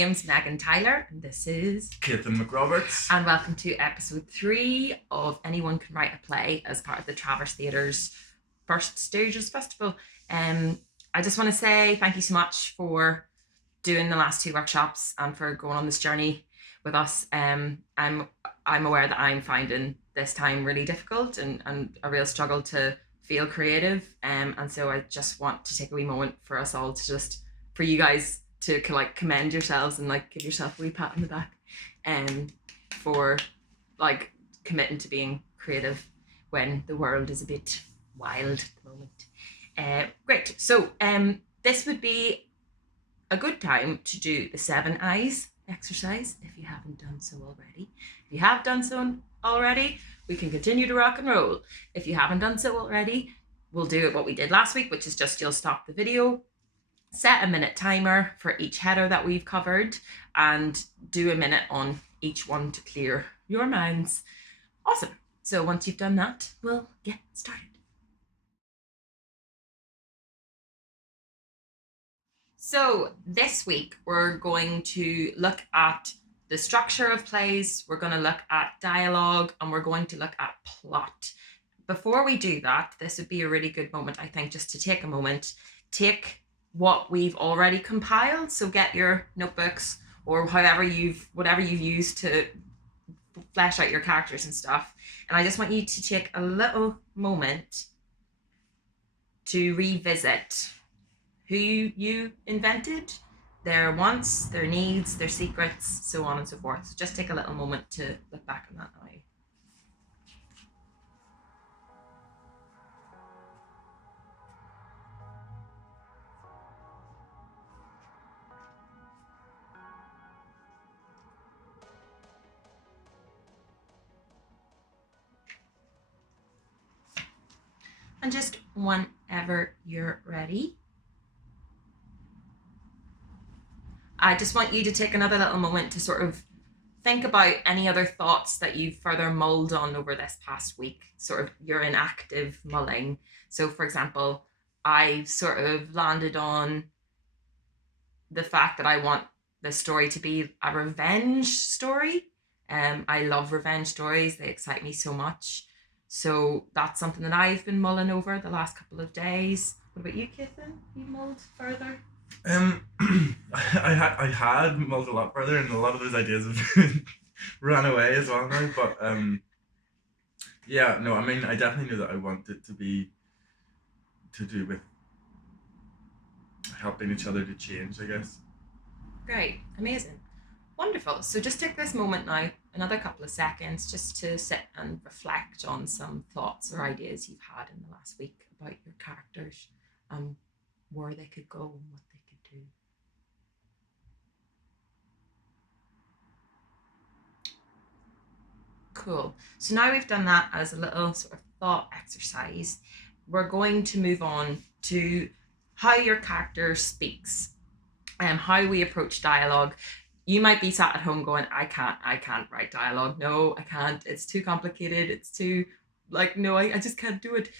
name's Meghan Tyler, and this is Keithan McRoberts. And welcome to episode 3 of Anyone Can Write a Play as part of the Traverse Theatre's First Stages Festival. I just want to say thank you so much for doing the last 2 workshops and for going on this journey with us. I'm aware that I'm finding this time really difficult and a real struggle to feel creative, and so I just want to take a wee moment for us all to just, for you guys to like commend yourselves and like give yourself a wee pat on the back for like committing to being creative when the world is a bit wild at the moment. Great. So this would be a good time to do the 7 eyes exercise if you haven't done so already. If you have done so already, we can continue to rock and roll. If you haven't done so already, we'll do it what we did last week, which is just you'll stop the video, set a minute timer for each header that we've covered, and do a minute on each one to clear your minds. Awesome. So once you've done that, we'll get started. So this week we're going to look at the structure of plays, we're going to look at dialogue, and we're going to look at plot. Before we do that, this would be a really good moment, I think, just to take a moment, take what we've already compiled. So get your notebooks or whatever you've used to flesh out your characters and stuff. And I just want you to take a little moment to revisit who you invented, their wants, their needs, their secrets, so on and so forth. So just take a little moment to look back on that now. And just whenever you're ready, I just want you to take another little moment to sort of think about any other thoughts that you've further mulled on over this past week. Sort of you're in active mulling. So for example, I sort of landed on the fact that I want the story to be a revenge story. I love revenge stories. They excite me so much. So that's something that I've been mulling over the last couple of days. What about you, Keithan? You mulled further? I had mulled a lot further, and a lot of those ideas have ran away as well now. But yeah, no, I mean, I definitely knew that I wanted to be to do with helping each other to change, I guess. Great, amazing, wonderful. So just take this moment now, another couple of seconds, just to sit and reflect on some thoughts or ideas you've had in the last week about your characters, where they could go and what they could do. Cool. So now we've done that as a little sort of thought exercise, we're going to move on to how your character speaks and how we approach dialogue. You might be sat at home going, I can't write dialogue. No, I can't. It's too complicated. It's too no, I just can't do it.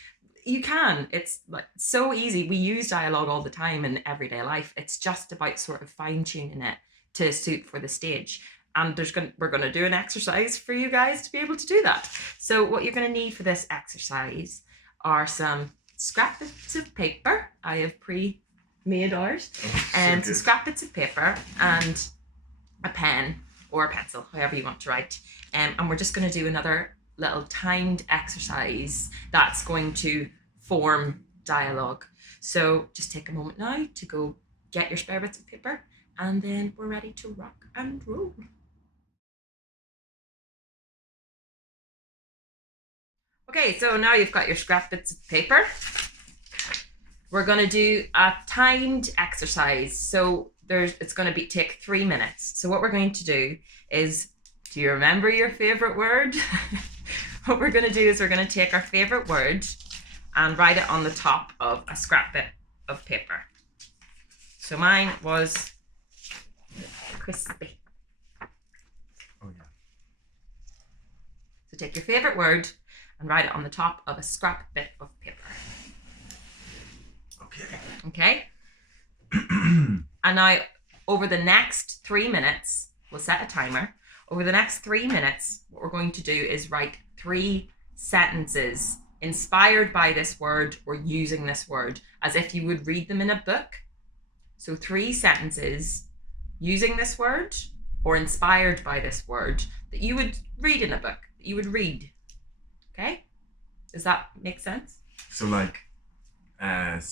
You can. It's like so easy. We use dialogue all the time in everyday life. It's just about sort of fine-tuning it to suit for the stage. And we're going to do an exercise for you guys to be able to do that. So what you're going to need for this exercise are some scrap bits of paper. I have pre-made ours. And some scrap bits of paper and a pen or a pencil, however you want to write. And we're just going to do another little timed exercise that's going to form dialogue. So just take a moment now to go get your spare bits of paper, and then we're ready to rock and roll. Okay, so now you've got your scrap bits of paper. We're going to do a timed exercise. So it's going to take 3 minutes. So what we're going to do is, do you remember your favorite word? What we're going to do is we're going to take our favorite word and write it on the top of a scrap bit of paper. So mine was crispy. Oh yeah. So take your favorite word and write it on the top of a scrap bit of paper. Okay. Okay? And now over the next 3 minutes, we'll set a timer. Over the next 3 minutes, what we're going to do is write 3 sentences inspired by this word or using this word, as if you would read them in a book. So 3 sentences using this word or inspired by this word that you would read in a book, that you would read. Okay? Does that make sense? So like, and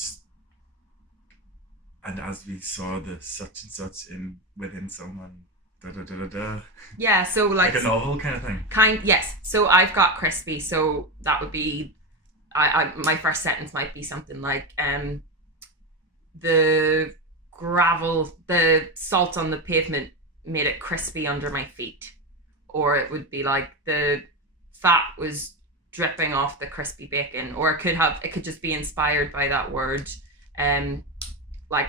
as we saw the such and such in within someone, da da da da da. Yeah, so like a novel kind of thing. Yes. So I've got crispy, so that would be my first sentence might be something like the salt on the pavement made it crispy under my feet. Or it would be like the fat was dripping off the crispy bacon. Or it could just be inspired by that word. Like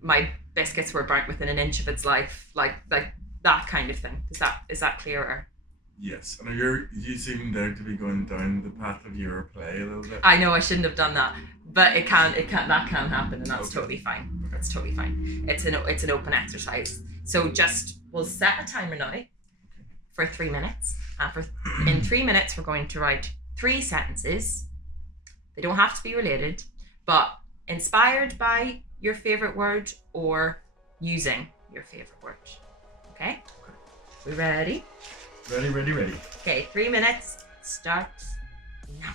my biscuits were burnt within an inch of its life. Like that kind of thing. Is that clearer? Yes, and you seem there to be going down the path of your play a little bit. I know I shouldn't have done that, but that can happen, and that's totally fine. That's totally fine. It's an open exercise. So we'll set a timer now for 3 minutes. In 3 minutes, we're going to write 3 sentences. They don't have to be related, but inspired by your favorite word or using your favorite word. Okay? We ready? Ready. Okay, 3 minutes starts now.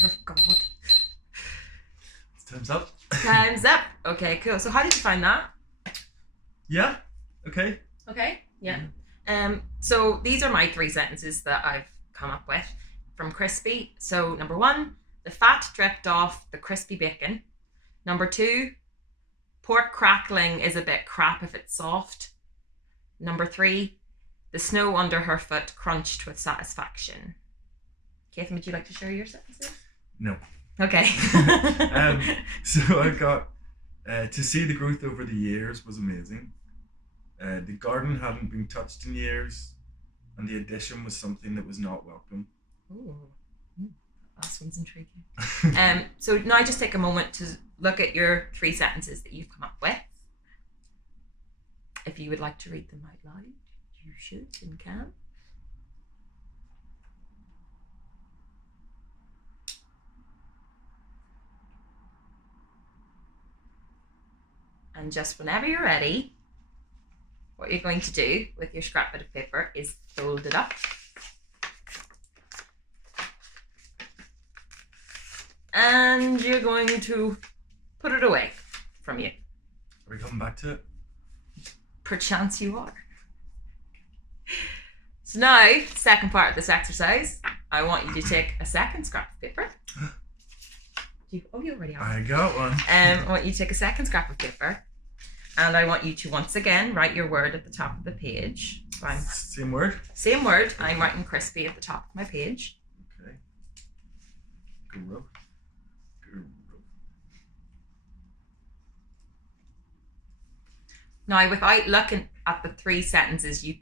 Oh God. Time's up. Time's up. Okay, cool. So how did you find that? Yeah. Okay. Okay. Yeah. So these are my 3 sentences that I've come up with from crispy. So number 1, the fat dripped off the crispy bacon. Number 2, pork crackling is a bit crap if it's soft. Number 3, the snow under her foot crunched with satisfaction. Catherine, would you like to share your sentences? No. Okay. So I've got, to see the growth over the years was amazing. The garden hadn't been touched in years, and the addition was something that was not welcome. Ooh. Last one's intriguing. So now just take a moment to look at your 3 sentences that you've come up with. If you would like to read them out loud, you should and can. And just whenever you're ready, what you're going to do with your scrap bit of paper is fold it up. And you're going to put it away from you. Are we coming back to it? Perchance you are. So now, second part of this exercise, I want you to take a second scrap of paper. You already have. I got one. I want you to take a second scrap of paper, and I want you to once again write your word at the top of the page. So Same word? Same word. I'm writing crispy at the top of my page. Okay. Grow. Now, without looking at the 3 sentences you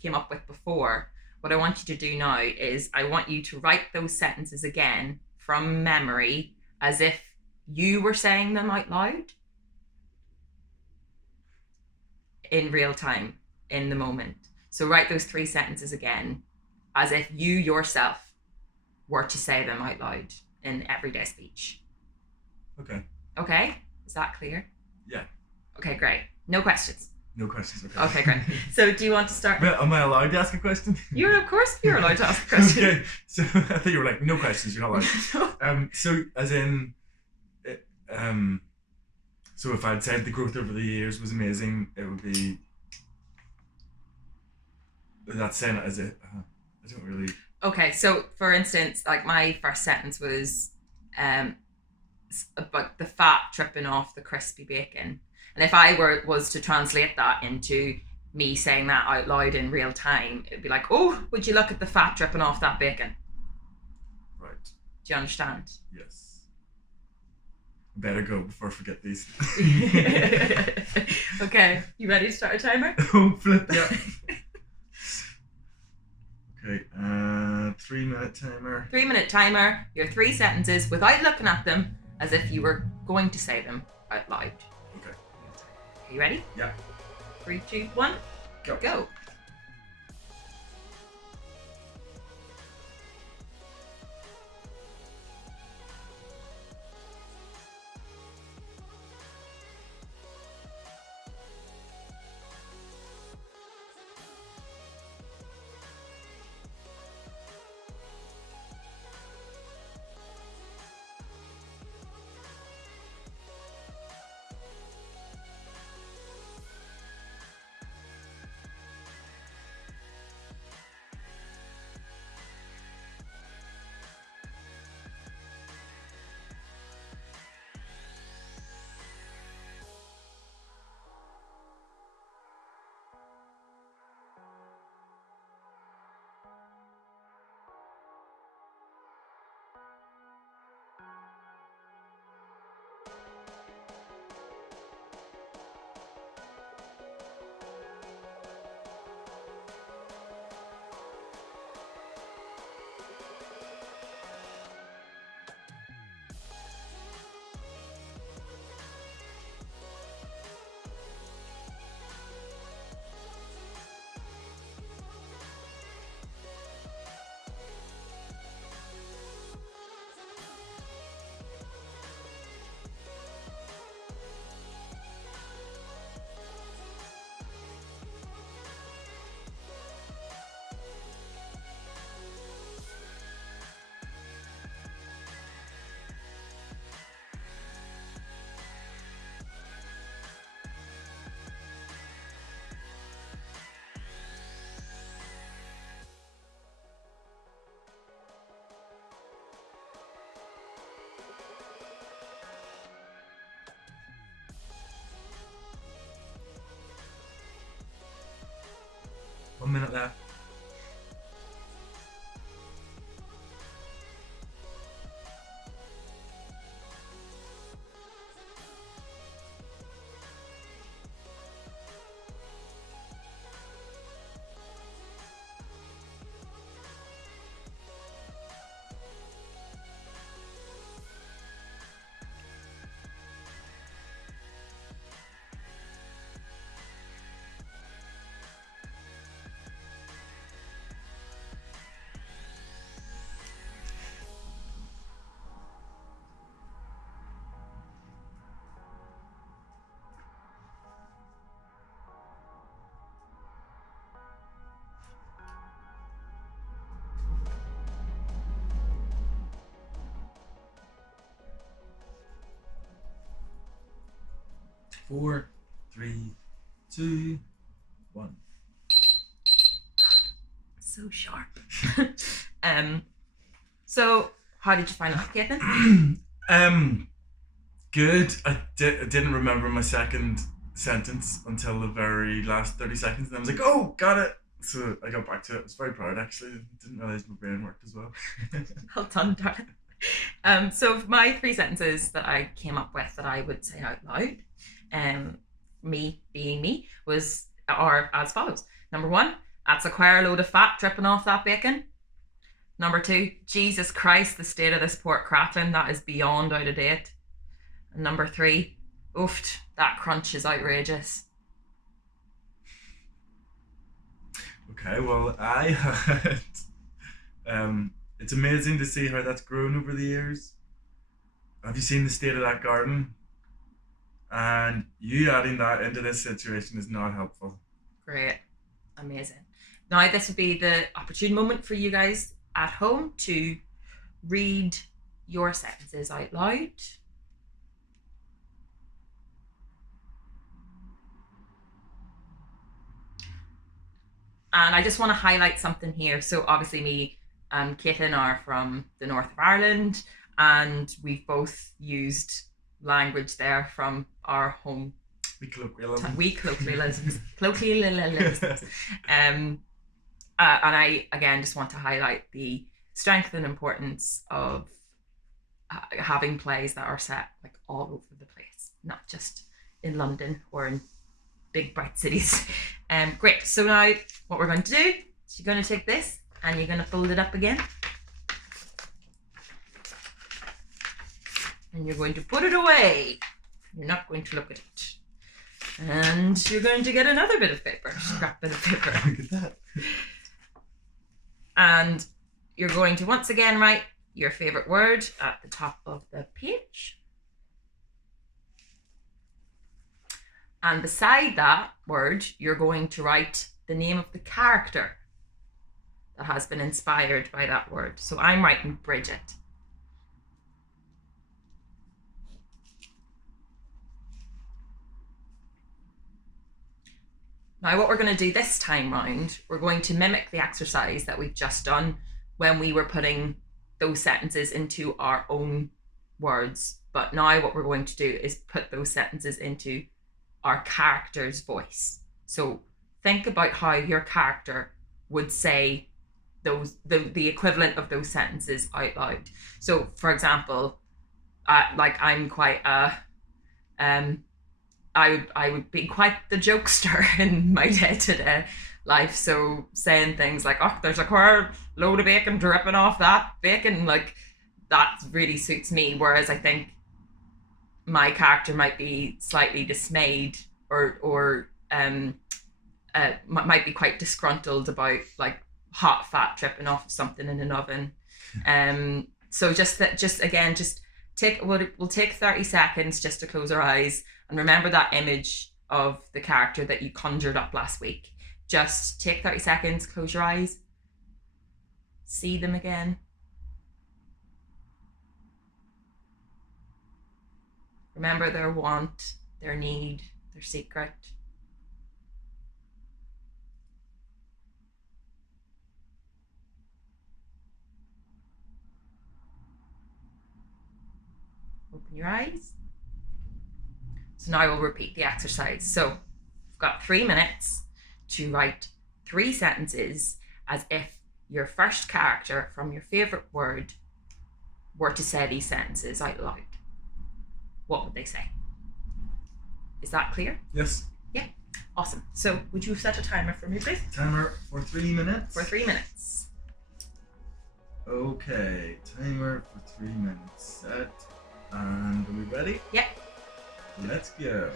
came up with before, what I want you to do now is I want you to write those sentences again from memory as if you were saying them out loud in real time, in the moment. So write those 3 sentences again as if you yourself were to say them out loud in everyday speech. Okay. Okay? Is that clear? Yeah. Okay, great. No questions. No questions. Okay. Okay, great. So do you want to start? Am I allowed to ask a question? Of course you're allowed to ask a question. Okay. So I thought you were like, no questions, you're not allowed. So as in, so if I'd said the growth over the years was amazing, it would be that saying it as it. I don't really. Okay, so for instance, like my first sentence was about the fat dripping off the crispy bacon. And if I was to translate that into me saying that out loud in real time, it'd be like, oh, would you look at the fat dripping off that bacon? Right. Do you understand? Yes. Better go before I forget these. Okay, you ready to start a timer? Oh, flip, yeah. Okay, 3-minute timer. 3-minute timer, your 3 sentences without looking at them as if you were going to say them out loud. Okay. Are you ready? Yeah. 3, 2, 1, go. 1 minute left. Four, three, two, one. So sharp. So how did you find that, Caitlin? Good. I didn't remember my second sentence until the very last 30 seconds, and I was like, oh, got it. So I got back to it. I was very proud, actually. Didn't realize my brain worked as well. Well done, darling. So my 3 sentences that I came up with that I would say out loud, me being me, are as follows. Number 1, that's a queer load of fat dripping off that bacon. Number 2, Jesus Christ, the state of this pork crackling, that is beyond out of date. And number 3, oofed, that crunch is outrageous. Okay, well, I had it's amazing to see how that's grown over the years. Have you seen the state of that garden? And you adding that into this situation is not helpful. Great. Amazing. Now this would be the opportune moment for you guys at home to read your sentences out loud. And I just want to highlight something here. So obviously me and Caitlin are from the north of Ireland, and we've both used language there from our home. We colloquialisms. And I, again, just want to highlight the strength and importance of having plays that are set like all over the place, not just in London or in big bright cities. Great. So now what we're going to do is you're going to take this and you're going to fold it up again. And you're going to put it away. You're not going to look at it. And you're going to get another bit of paper, scrap bit of paper. Look at that. And you're going to once again write your favourite word at the top of the page. And beside that word, you're going to write the name of the character that has been inspired by that word. So I'm writing Bridget. Now what we're going to do this time round, we're going to mimic the exercise that we've just done when we were putting those sentences into our own words. But now what we're going to do is put those sentences into our character's voice. So think about how your character would say the equivalent of those sentences out loud. So for example, like I'm quite I would be quite the jokester in my day-to-day life. So saying things like, oh, there's a queer load of bacon dripping off that bacon, like that really suits me. Whereas I think my character might be slightly dismayed or might be quite disgruntled about like hot fat dripping off of something in an oven. So just take, we'll take 30 seconds just to close our eyes and remember that image of the character that you conjured up last week. Just take 30 seconds, close your eyes, see them again. Remember their want, their need, their secret. Open your eyes. So now we'll repeat the exercise. So we've got 3 minutes to write 3 sentences as if your first character from your favourite word were to say these sentences out loud. What would they say? Is that clear? Yes. Yeah. Awesome. So would you set a timer for me, please? Timer for 3 minutes. For 3 minutes. Okay, timer for 3 minutes set. And are we ready? Yep. Let's go.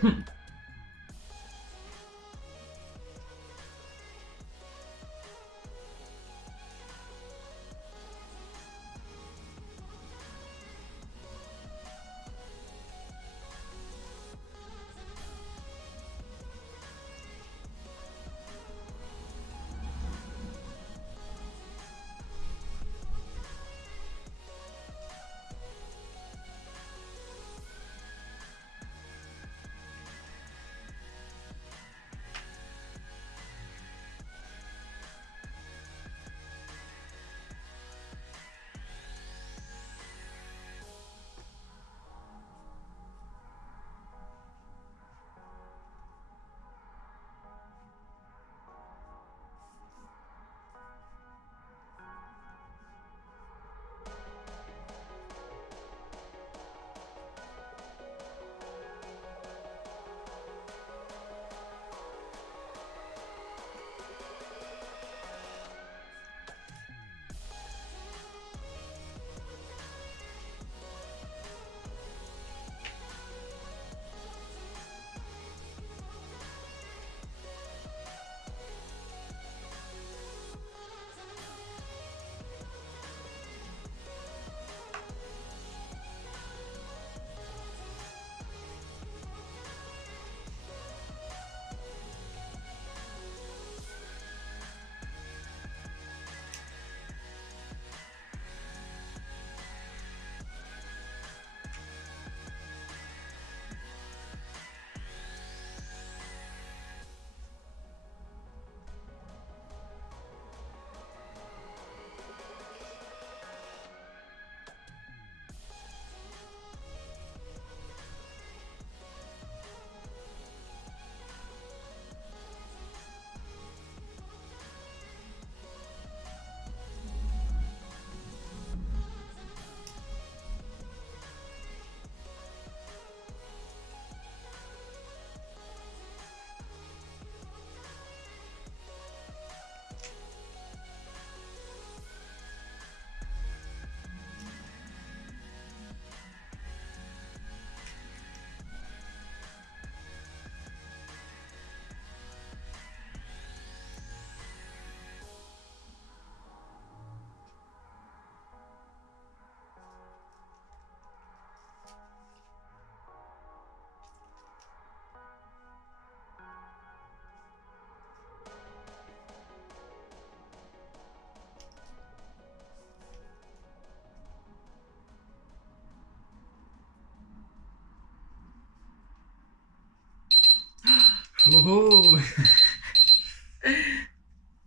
Oh.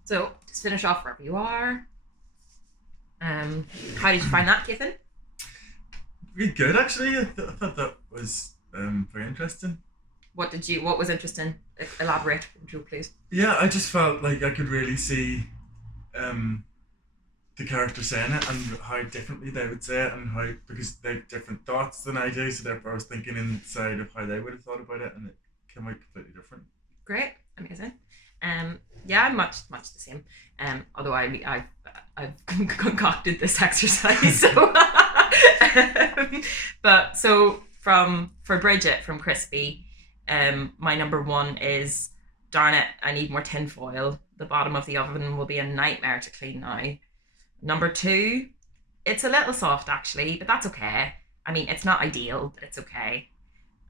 So just finish off wherever you are. How did you find that, Keithan? Pretty good, actually. I thought that was very interesting. What was interesting? Elaborate, would you please? Yeah, I just felt like I could really see the character saying it and how differently they would say it, and how, because they have different thoughts than I do, so therefore I was thinking inside of how they would have thought about it, and it came out completely different. Great, amazing. Yeah, I'm much the same. Although I've concocted this exercise, so but so for Bridget from Crispy, my number 1 is, darn it, I need more tin foil. The bottom of the oven will be a nightmare to clean now. Number 2, it's a little soft actually, but that's okay. I mean, it's not ideal, but it's okay.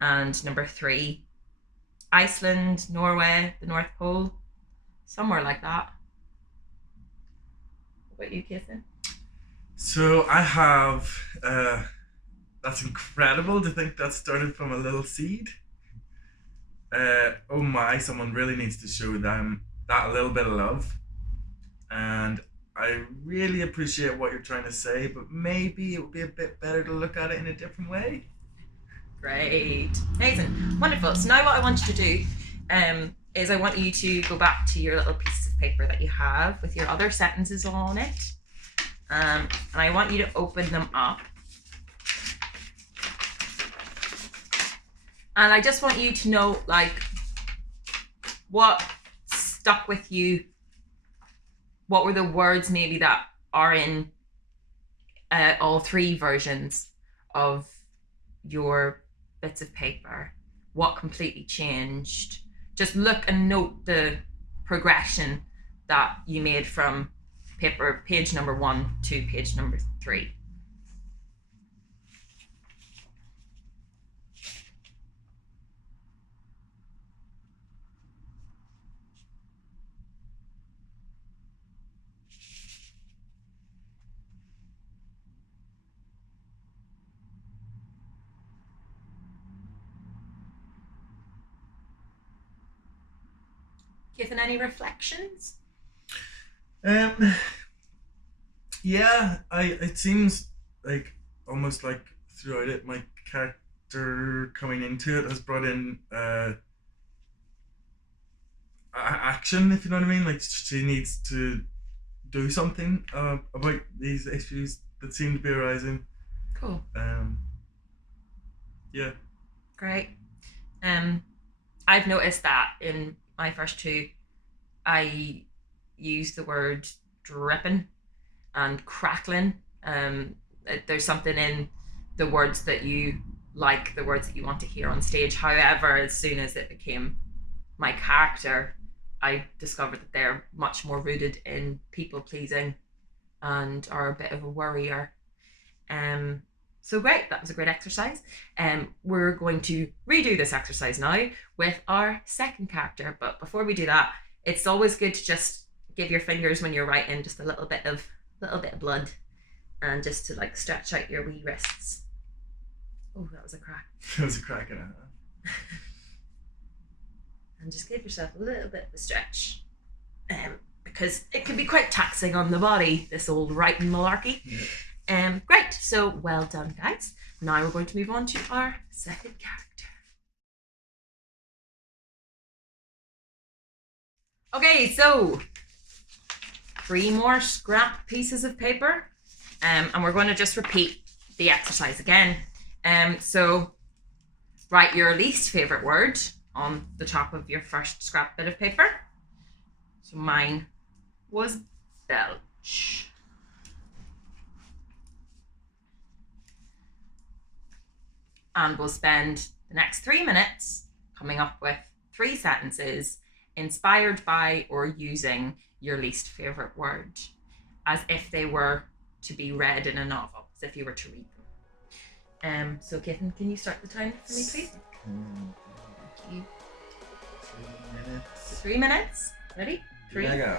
And number 3, Iceland, Norway, the North Pole, somewhere like that. What about you, Keithan? So I have, that's incredible to think that started from a little seed. Oh my, someone really needs to show them that a little bit of love. And I really appreciate what you're trying to say, but maybe it would be a bit better to look at it in a different way. Great. Amazing. Wonderful. So now what I want you to do is I want you to go back to your little pieces of paper that you have with your other sentences on it. And I want you to open them up. And I just want you to know, like, what stuck with you. What were the words maybe that are in all three versions of your bits of paper? What completely changed? Just look and note the progression that you made from paper page number 1 to page number 3. Given any reflections? Yeah, it seems like almost like throughout it, my character coming into it has brought in action, if you know what I mean. Like she needs to do something about these issues that seem to be arising. Cool. Yeah. Great. I've noticed that in my first two, I use the word dripping and crackling. There's something in the words that you like, the words that you want to hear on stage. However, as soon as it became my character, I discovered that they're much more rooted in people pleasing and are a bit of a worrier. So great, that was a great exercise. We're going to redo this exercise now with our second character. But before we do that, it's always good to just give your fingers when you're writing just a little bit of blood, and just to like stretch out your wee wrists. Oh, that was a crack. That was a crack in it. And just give yourself a little bit of a stretch, because it can be quite taxing on the body, this old writing malarkey. Yeah. Great, so well done, guys. Now we're going to move on to our second character. Okay, so 3 more scrap pieces of paper, and we're going to just repeat the exercise again. So write your least favorite word on the top of your first scrap bit of paper. So mine was belch. And we'll spend the next 3 minutes coming up with 3 sentences inspired by or using your least favorite word, as if they were to be read in a novel, as if you were to read them. So Kitten, can you start the timer for me, please? Thank you. 3 minutes. 3 minutes. Ready? 3. Here I go.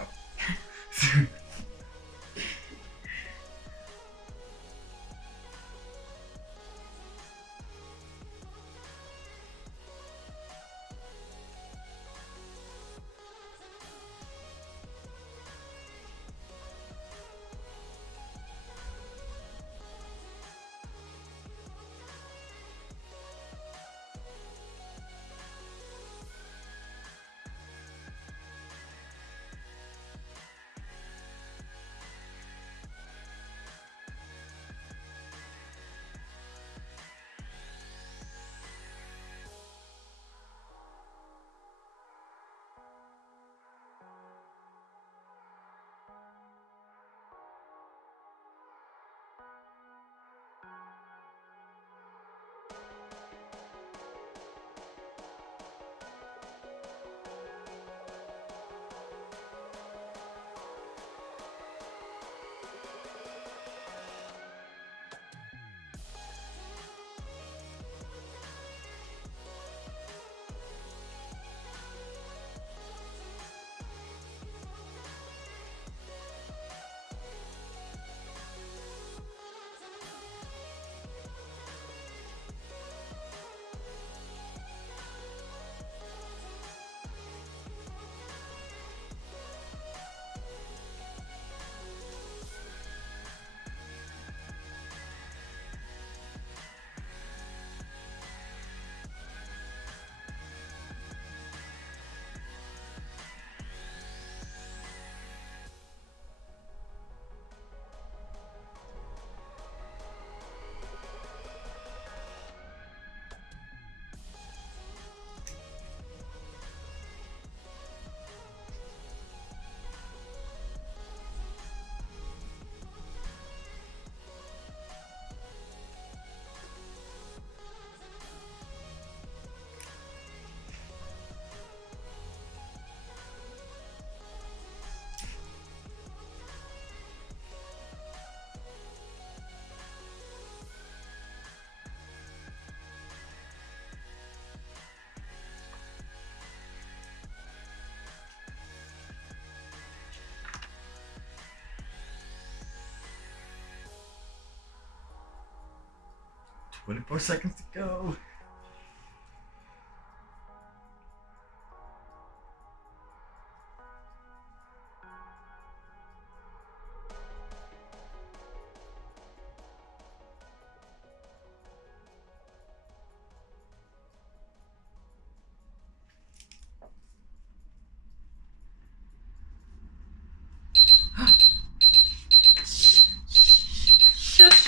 24 seconds to go.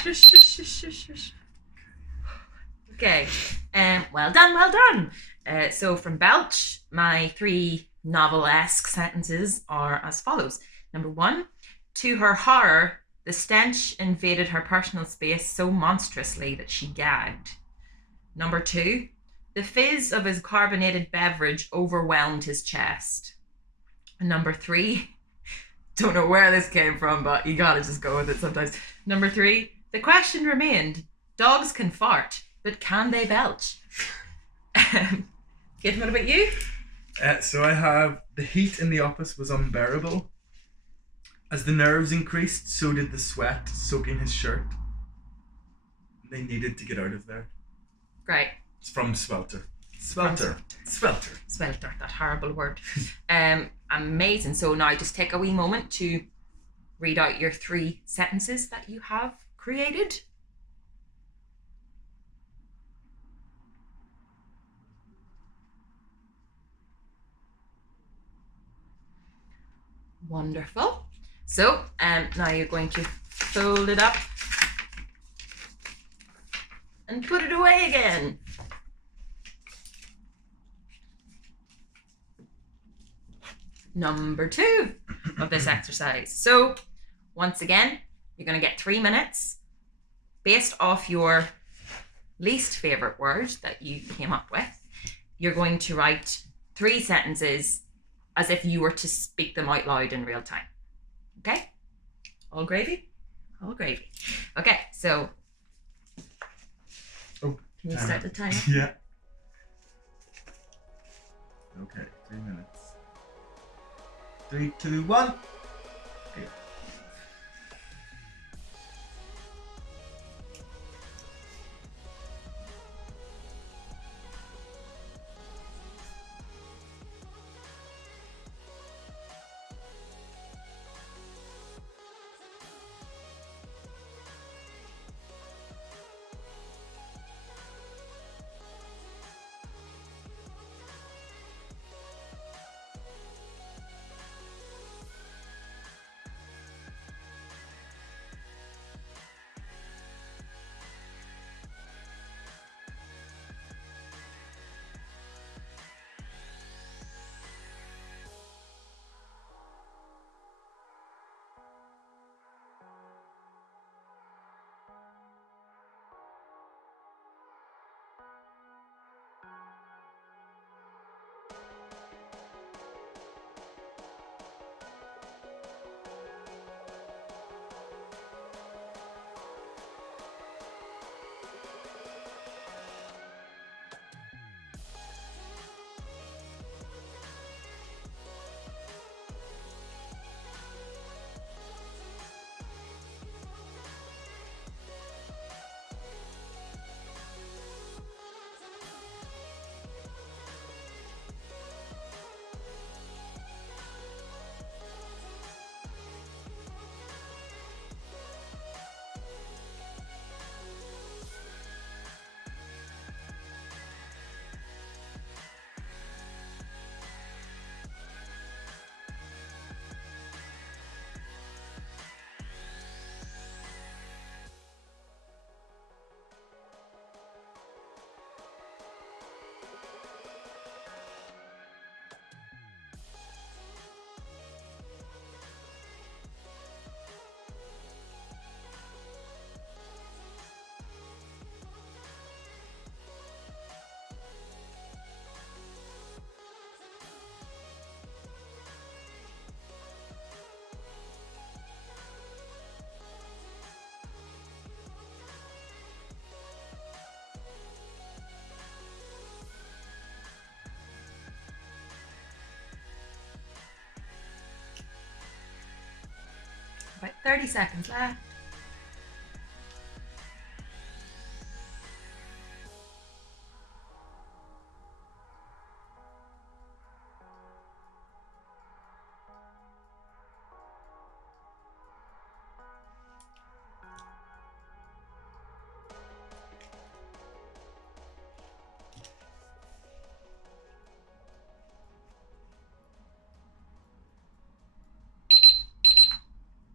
Shush. Okay, well done. So from Belch, my 3 novel-esque sentences are as follows. Number 1, to her horror, the stench invaded her personal space so monstrously that she gagged. Number 2, the fizz of his carbonated beverage overwhelmed his chest. And number 3, don't know where this came from, but you gotta just go with it sometimes. Number 3, the question remained, dogs can fart, but can they belch? Kid, what about you? So I have, the heat in the office was unbearable. As the nerves increased, so did the sweat soaking his shirt. They needed to get out of there. Great. It's from Swelter. Swelter, that horrible word. Amazing. So now just take a wee moment to read out your 3 sentences that you have created. Wonderful. So now you're going to fold it up and put it away again. Number 2 of this exercise. So once again, you're going to get 3 minutes based off your least favorite word that you came up with. You're going to write 3 sentences as if you were to speak them out loud in real time. Okay? All gravy? All gravy. Okay, so oh, can you start the timer? Yeah. Okay, 3 minutes. 3, 2, 1. Okay. About 30 seconds left.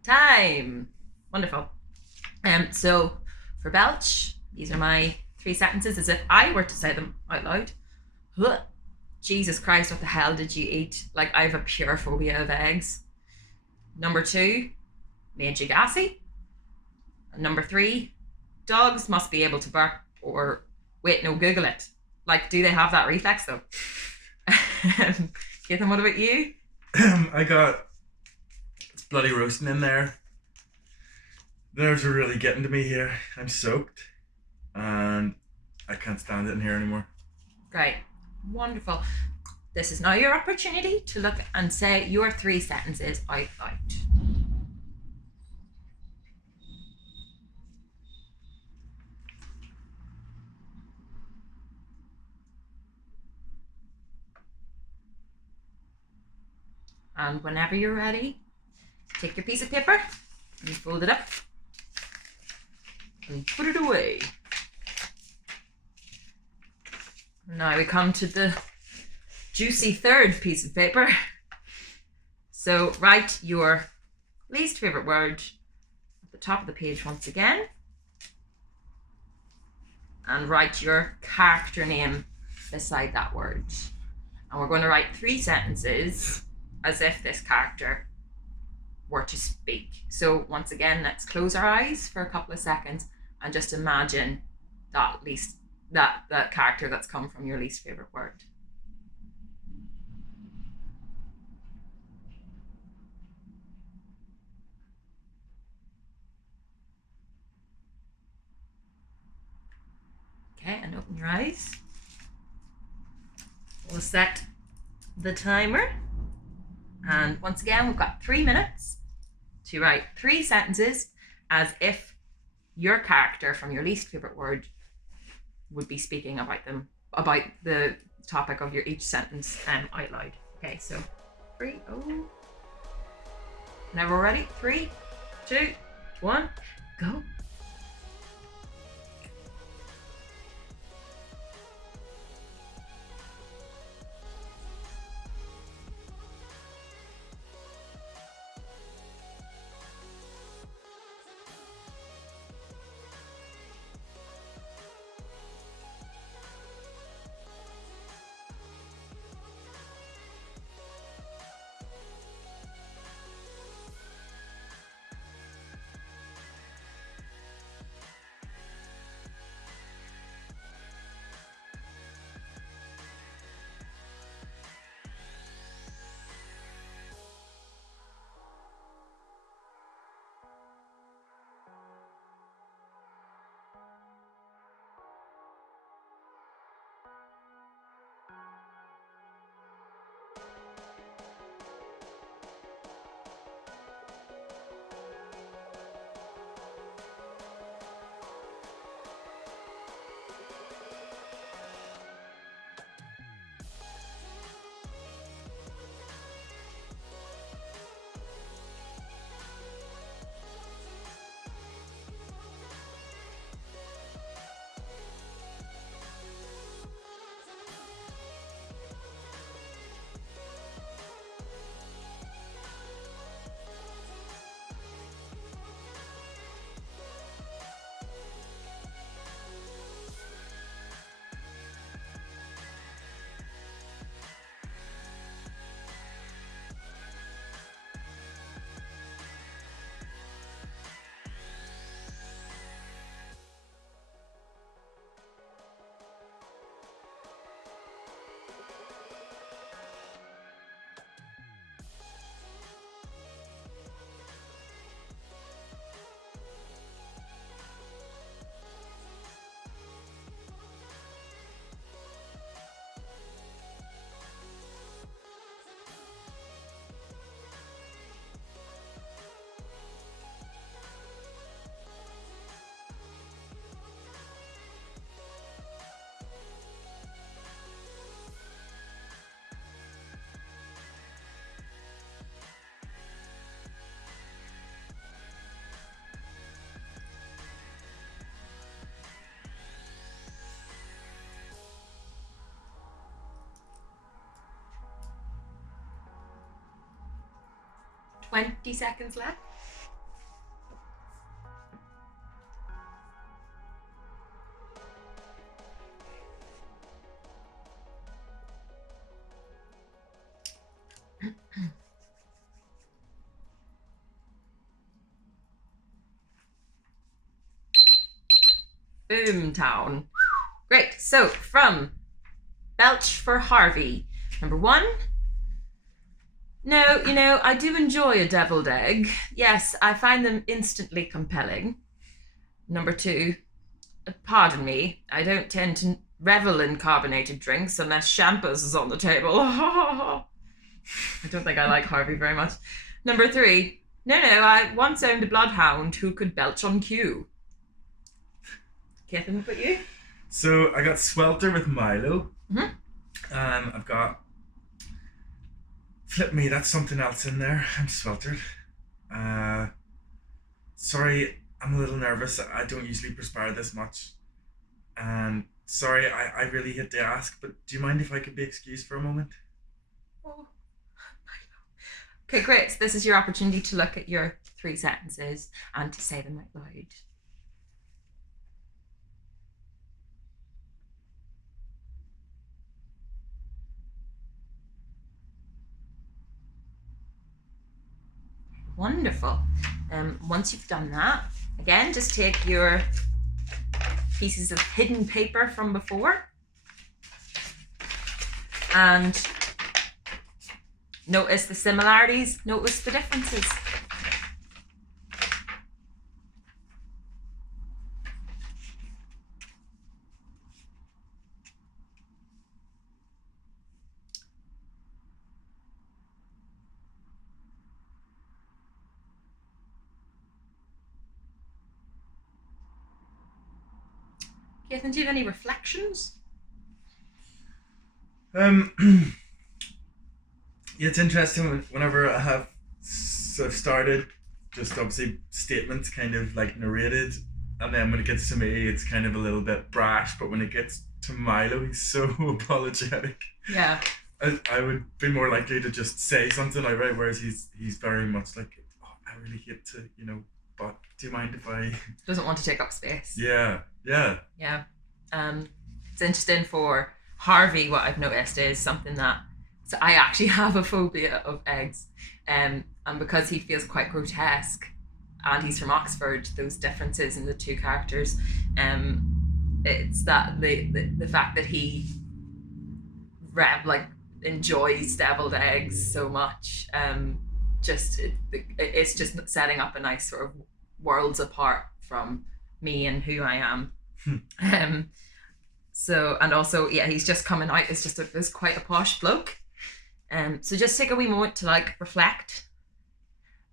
time. Wonderful. So for belch, these are my 3 sentences as if I were to say them out loud. Huh. Jesus Christ, what the hell did you eat? Like, I have a pure phobia of eggs. Number 2, made you gassy. And number 3, dogs must be able to bark or wait, no, Google it. Like, do they have that reflex though? Keithan, what about you? I got it's bloody roasting in there. The nerves are really getting to me here. I'm soaked and I can't stand it in here anymore. Great. Wonderful. This is now your opportunity to look and say your 3 sentences out loud. And whenever you're ready, take your piece of paper and fold it up and put it away. Now we come to the juicy 3rd piece of paper. So write your least favourite word at the top of the page once again. And write your character name beside that word. And we're going to write 3 sentences as if this character were to speak. So once again, let's close our eyes for a couple of seconds and just imagine that character that's come from your least favorite word. Okay, and open your eyes. We'll set the timer. And once again, we've got 3 minutes to write 3 sentences as if your character from your least favorite word would be speaking about the topic of your each sentence out loud. Okay, so 3, Whenever we're ready, 3, 2, 1, go. Twenty seconds left. Boomtown. Great. So from Belch for Harvey. Number 1. No, I do enjoy a deviled egg. Yes, I find them instantly compelling. Number 2. Pardon me, I don't tend to revel in carbonated drinks unless champers is on the table. I don't think I like Harvey very much. Number 3. No, I once owned a bloodhound who could belch on cue. Catherine, what about you? So I got Swelter with Milo. Mm-hmm. I've got Flip Me, that's something else in there. I'm sweltered. Sorry, I'm a little nervous. I don't usually perspire this much. And sorry, I really hate to ask, but do you mind if I could be excused for a moment? Oh, okay, great. So this is your opportunity to look at your 3 sentences and to say them out loud. Wonderful. Once you've done that, again, just take your pieces of hidden paper from before and notice the similarities, notice the differences. Nathan, do you have any reflections? Yeah, it's interesting whenever I have sort of started just obviously statements kind of like narrated, and then when it gets to me it's kind of a little bit brash, but when it gets to Milo he's so apologetic. Yeah. I would be more likely to just say something like, right, whereas he's very much like, oh, I really hate to, but do you mind if I... Doesn't want to take up space. Yeah. It's interesting for Harvey, what I've noticed is something that, so I actually have a phobia of eggs, and because he feels quite grotesque and he's from Oxford, those differences in the 2 characters, it's that the fact that he enjoys deviled eggs so much, it's just setting up a nice sort of worlds apart from me and who I am. So, and also, yeah, he's just coming out as just as quite a posh bloke. So just take a wee moment to reflect,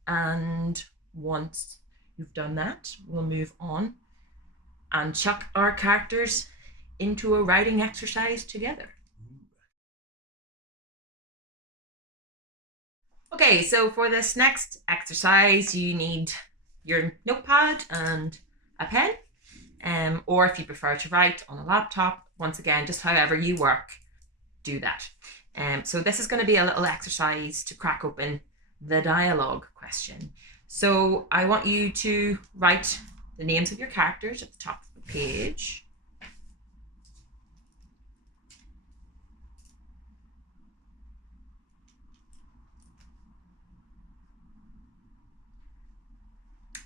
and once you've done that, we'll move on and chuck our characters into a writing exercise together. Okay, so for this next exercise, you need your notepad and a pen, or if you prefer to write on a laptop, once again, just however you work, do that. So this is going to be a little exercise to crack open the dialogue question. So I want you to write the names of your characters at the top of the page.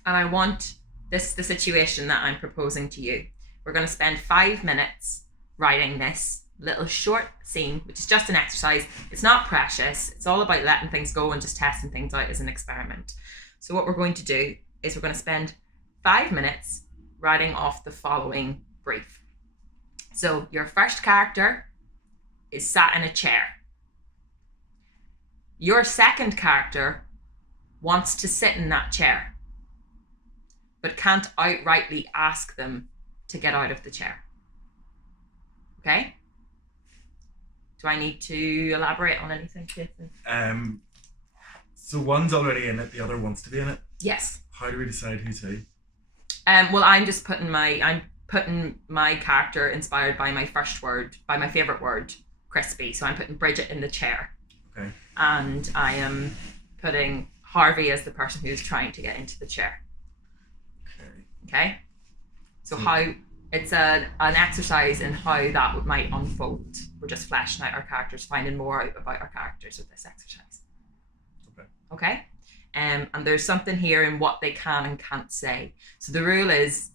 And I want the situation that I'm proposing to you. We're going to spend 5 minutes writing this little short scene, which is just an exercise. It's not precious. It's all about letting things go and just testing things out as an experiment. So what we're going to do is we're going to spend 5 minutes writing off the following brief. So your first character is sat in a chair. Your second character wants to sit in that chair, but can't outrightly ask them to get out of the chair. Okay? Do I need to elaborate on anything, Jason? So one's already in it, the other wants to be in it? Yes. How do we decide who's who? Well, I'm putting my character inspired by my first word, by my favourite word, crispy. So I'm putting Bridget in the chair. Okay. And I am putting Harvey as the person who's trying to get into the chair. Okay? So how it's an exercise in how that might unfold. We're just fleshing out our characters, finding more out about our characters with this exercise. Okay? And there's something here in what they can and can't say. So the rule is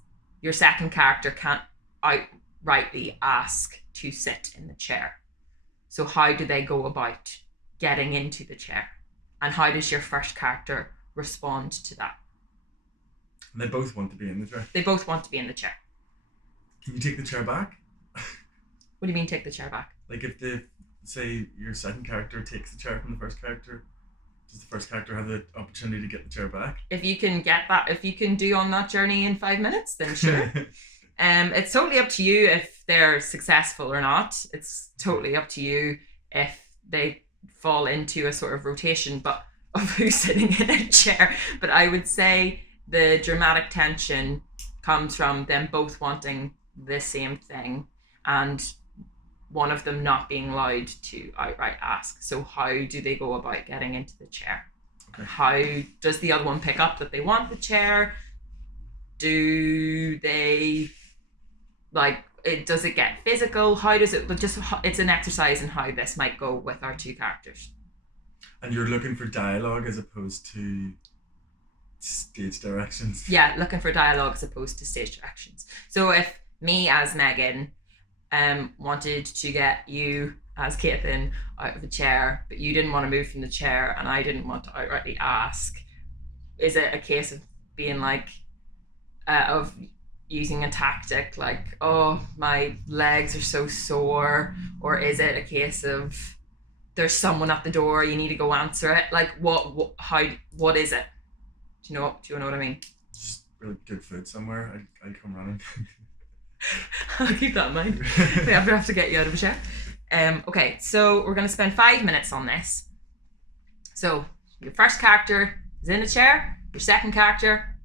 your second character can't outrightly ask to sit in the chair. So how do they go about getting into the chair? And how does your first character respond to that? And they both want to be in the chair. They both want to be in the chair. Can you take the chair back? What do you mean take the chair back? Like if say your second character takes the chair from the first character, does the first character have the opportunity to get the chair back? If you can get that, if you can do on that journey in 5 minutes, then sure. It's totally up to you if they're successful or not. It's totally up to you if they fall into a sort of rotation, but of who's sitting in a chair. But I would say the dramatic tension comes from them both wanting the same thing and one of them not being allowed to outright ask. So how do they go about getting into the chair? Okay. How does the other one pick up that they want the chair? Do they does it get physical? How does it just, it's an exercise in how this might go with our two characters. And you're looking for dialogue as opposed to stage directions. Yeah, looking for dialogue as opposed to stage directions. So if me as Meghan wanted to get you as Catherine out of the chair, but you didn't want to move from the chair and I didn't want to outrightly ask, is it a case of being like, of using a tactic like, oh, my legs are so sore? Or is it a case of there's someone at the door, you need to go answer it? Like what is it? Do you know what I mean? Just really good food somewhere. I'd come running. I'll keep that in mind. We have to get you out of a chair. Okay, so we're going to spend 5 minutes on this. So your first character is in a chair. Your second character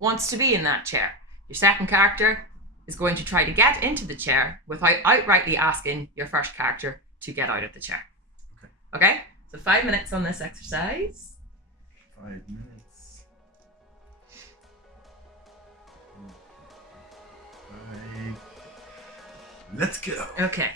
wants to be in that chair. Your second character is going to try to get into the chair without outrightly asking your first character to get out of the chair. Okay? So 5 minutes on this exercise. 5 minutes. 5. Let's go. Okay.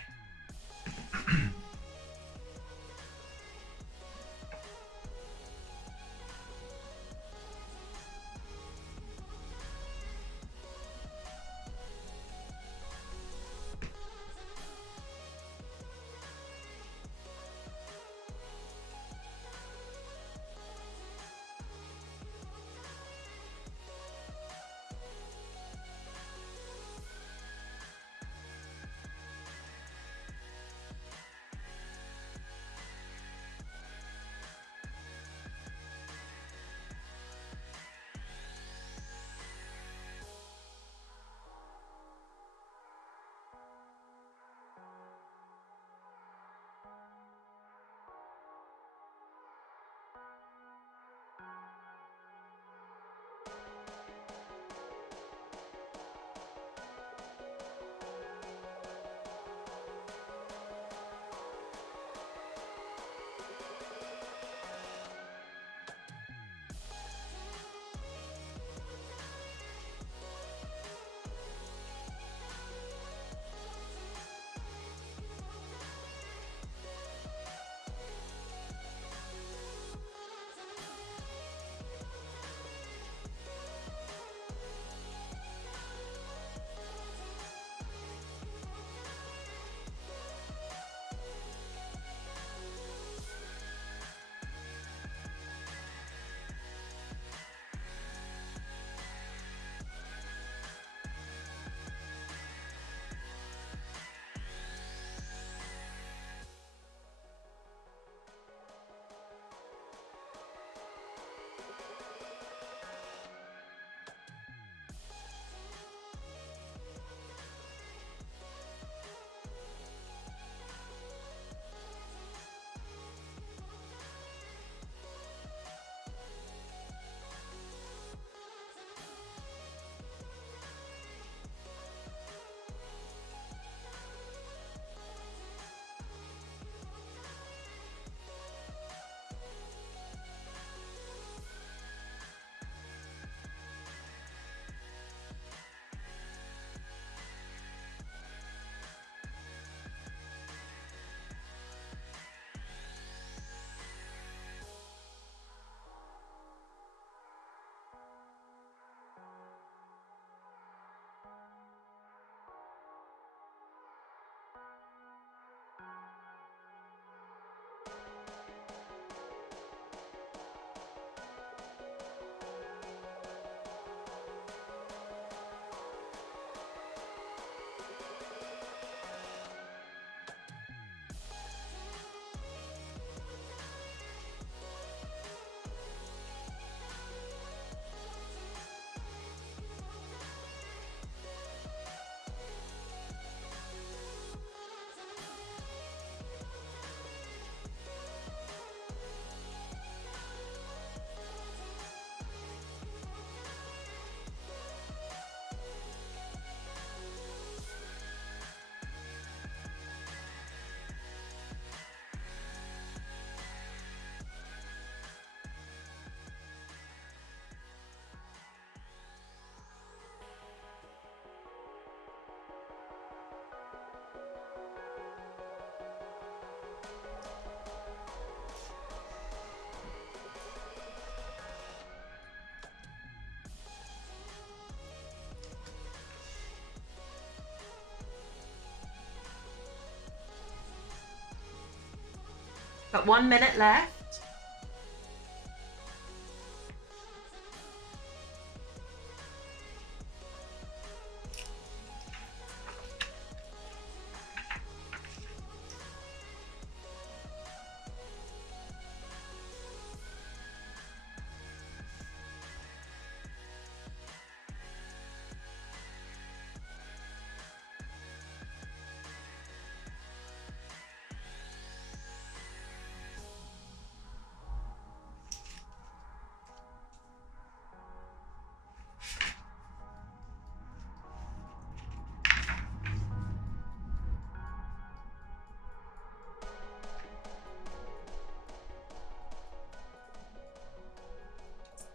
Got 1 minute left.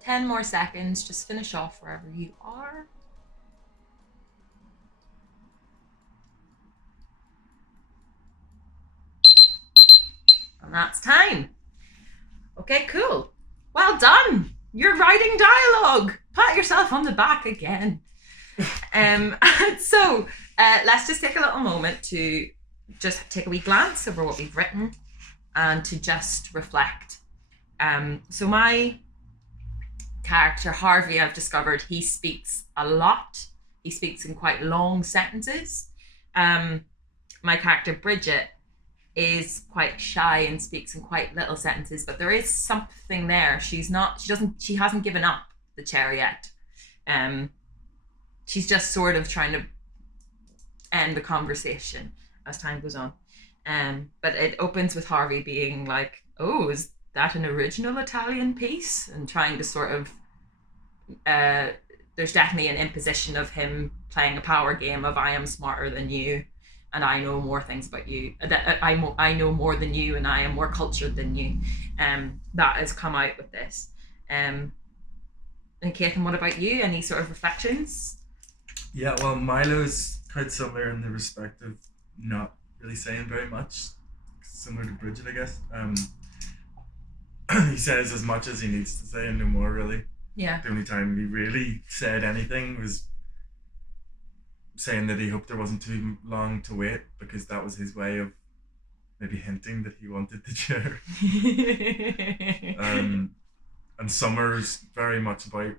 Ten more seconds, just finish off wherever you are. And that's time. Okay, cool. Well done. You're writing dialogue. Pat yourself on the back again. So let's just take a little moment to just take a wee glance over what we've written and to just reflect. So my character Harvey, I've discovered he speaks a lot. He speaks in quite long sentences. My character Bridget is quite shy and speaks in quite little sentences, but there is something there. She hasn't given up the chair yet. She's just sort of trying to end the conversation as time goes on. But it opens with Harvey being like, oh, is that an original Italian piece? And trying to sort of, there's definitely an imposition of him playing a power game of I am smarter than you and I know more things about you. I know more than you and I am more cultured than you. That has come out with this. And Caithan, what about you? Any sort of reflections? Yeah, well, Milo is quite similar in the respect of not really saying very much. Similar to Bridget, I guess. He says as much as he needs to say and no more, really. Yeah. The only time he really said anything was saying that he hoped there wasn't too long to wait, because that was his way of maybe hinting that he wanted the chair. And Summer's very much about,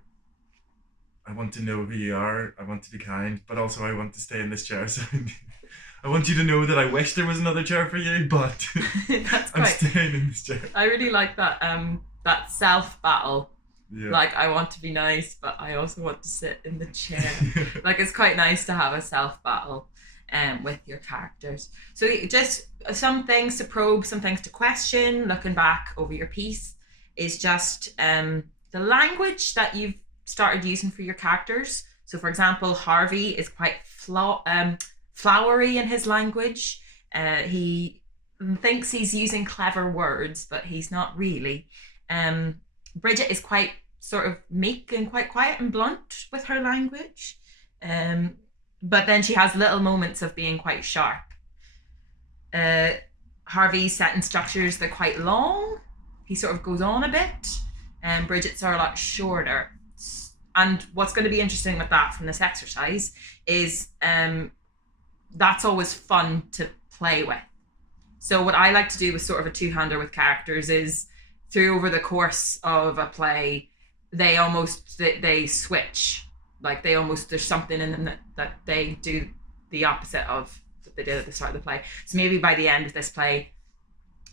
I want to know who you are, I want to be kind, but also I want to stay in this chair. So I want you to know that I wish there was another chair for you, but I'm staying in this chair. I really like that that self battle. Yeah. Like, I want to be nice, but I also want to sit in the chair. Like, it's quite nice to have a self battle with your characters. So just some things to probe, some things to question, looking back over your piece, is just the language that you've started using for your characters. So for example, Harvey is quite flowery in his language. He thinks he's using clever words, but he's not really. Bridget is quite sort of meek and quite quiet and blunt with her language. But then she has little moments of being quite sharp. Harvey's sentence structures, they're quite long. He sort of goes on a bit. And Bridget's are a lot shorter. And what's going to be interesting with that from this exercise is that's always fun to play with. So what I like to do with sort of a two-hander with characters is through over the course of a play, they switch. Like there's something in them that they do the opposite of what they did at the start of the play. So maybe by the end of this play,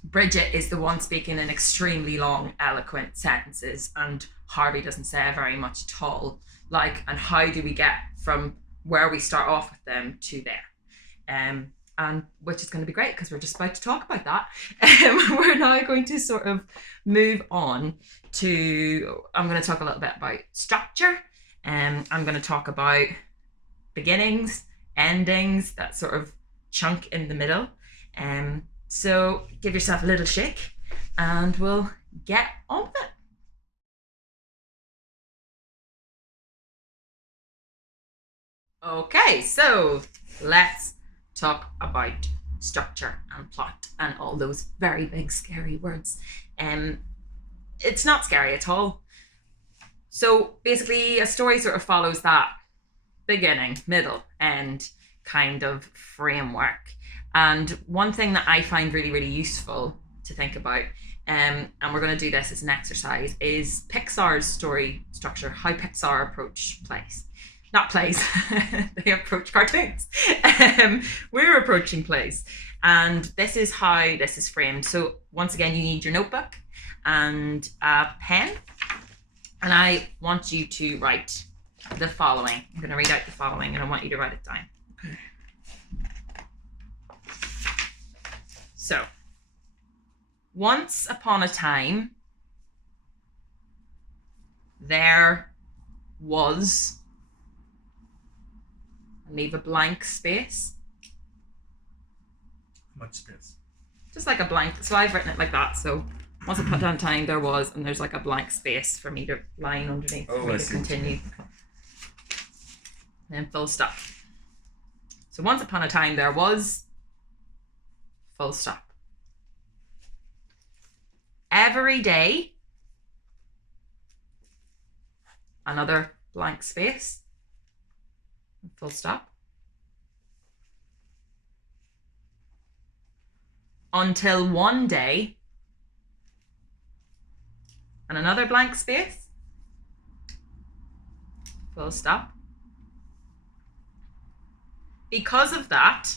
Bridget is the one speaking in extremely long, eloquent sentences, and Harvey doesn't say very much at all. Like, and how do we get from where we start off with them to there? And which is going to be great because we're just about to talk about that. We're now going to sort of move on to, I'm going to talk a little bit about structure. I'm going to talk about beginnings, endings, that sort of chunk in the middle. So give yourself a little shake and we'll get on with it. Okay, so let's talk about structure and plot and all those very big scary words. It's not scary at all. So basically a story sort of follows that beginning, middle, end kind of framework. And one thing that I find really, really useful to think about. And we're going to do this as an exercise, is Pixar's story structure, how Pixar approach plays. Not plays, they approach cartoons. We're approaching plays. And this is how this is framed. So once again, you need your notebook and a pen. And I want you to write the following. I'm going to read out the following and I want you to write it down. Okay. So, once upon a time, there was, and leave a blank space. How much space? Just like a blank. So I've written it like that. So once upon a time, there was, and there's like a blank space for me to line underneath for me to continue. And full stop. So once upon a time, there was, full stop. Every day, another blank space, full stop. Until one day, and another blank space, full stop. Because of that,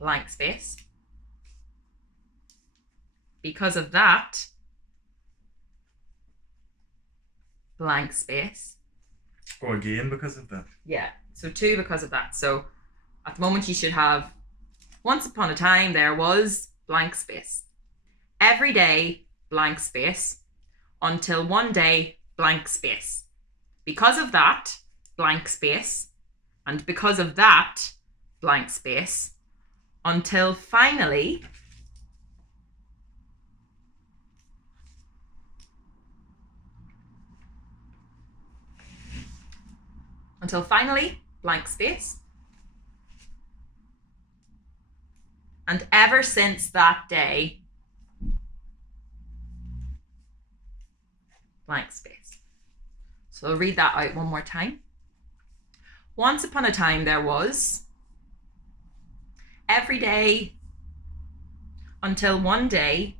blank space. Because of that, blank space. Or again because of that. Yeah, so 2 because of that. So at the moment you should have, once upon a time there was, blank space. Every day, blank space. Until one day, blank space. Because of that, blank space. And because of that, blank space. Until finally, blank space. And ever since that day, blank space. So I'll read that out one more time. Once upon a time there was, every day, until one day,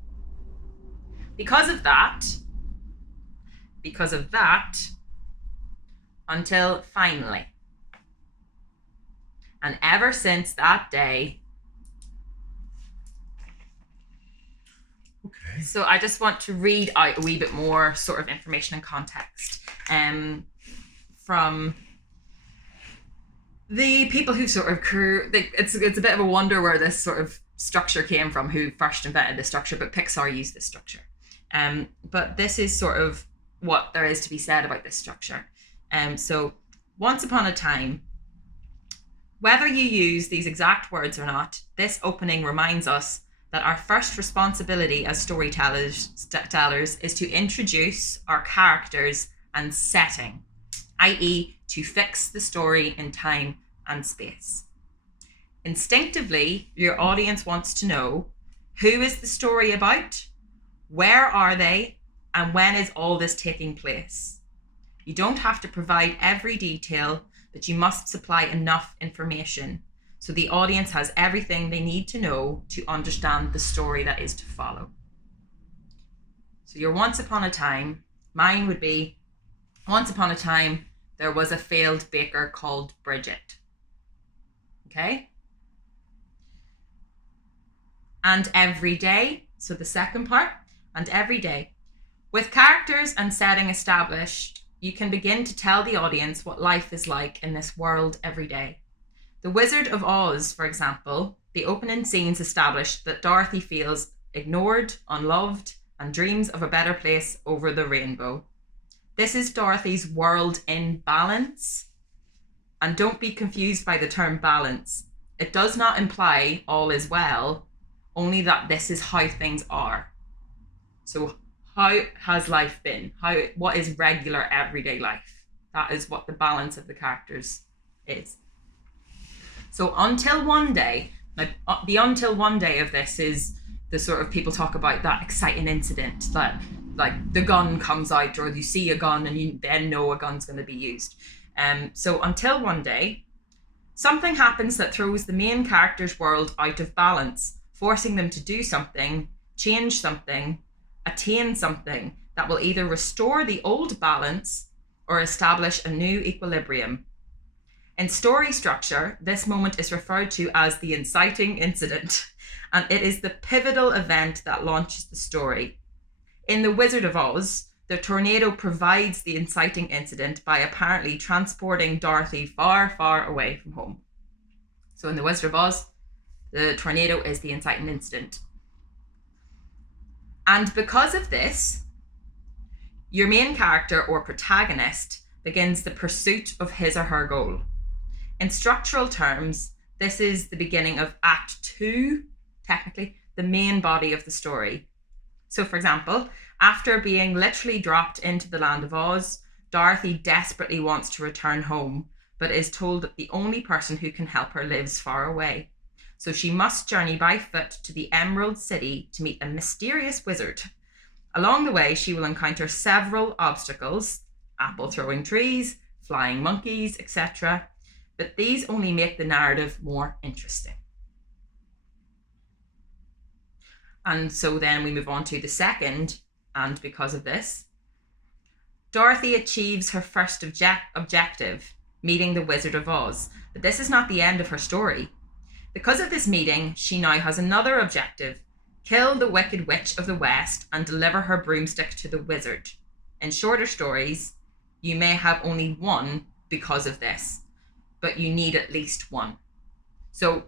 because of that, until finally. And ever since that day. Okay. So I just want to read out a wee bit more sort of information and context from the people who sort of it's a bit of a wonder where this sort of structure came from, who first invented this structure, but Pixar used this structure. But this is sort of what there is to be said about this structure. So once upon a time, whether you use these exact words or not, this opening reminds us that our first responsibility as storytellers is to introduce our characters and setting, i.e. to fix the story in time and space. Instinctively, your audience wants to know, who is the story about? Where are they? And when is all this taking place? You don't have to provide every detail, but you must supply enough information so the audience has everything they need to know to understand the story that is to follow. So your once upon a time, mine would be, once upon a time, there was a failed baker called Bridget. Okay? And every day, so the second part, and every day. With characters and setting established, you can begin to tell the audience what life is like in this world every day. The Wizard of Oz, for example, the opening scenes established that Dorothy feels ignored, unloved, and dreams of a better place over the rainbow. This is Dorothy's world in balance. And don't be confused by the term balance. It does not imply all is well, only that this is how things are. So how has life been? What is regular everyday life? That is what the balance of the characters is. So until one day, the until one day of this is the sort of, people talk about that exciting incident that like the gun comes out, or you see a gun and you then know a gun's going to be used. So until one day, Something happens that throws the main character's world out of balance, forcing them to do something, change something, attain something that will either restore the old balance or establish a new equilibrium. In story structure, this moment is referred to as the inciting incident, and it is the pivotal event that launches the story. In The Wizard of Oz, the tornado provides the inciting incident by apparently transporting Dorothy far, far away from home. So in The Wizard of Oz, the tornado is the inciting incident. And because of this, your main character or protagonist begins the pursuit of his or her goal. In structural terms, this is the beginning of Act 2, technically, the main body of the story. So, for example, after being literally dropped into the land of Oz, Dorothy desperately wants to return home, but is told that the only person who can help her lives far away. So she must journey by foot to the Emerald City to meet a mysterious wizard. Along the way, she will encounter several obstacles, apple-throwing trees, flying monkeys, etc., but these only make the narrative more interesting. And so then we move on to the second, and because of this, Dorothy achieves her first objective, meeting the Wizard of Oz. But this is not the end of her story. Because of this meeting, she now has another objective: kill the Wicked Witch of the West and deliver her broomstick to the wizard. In shorter stories, you may have only one because of this, but you need at least one. So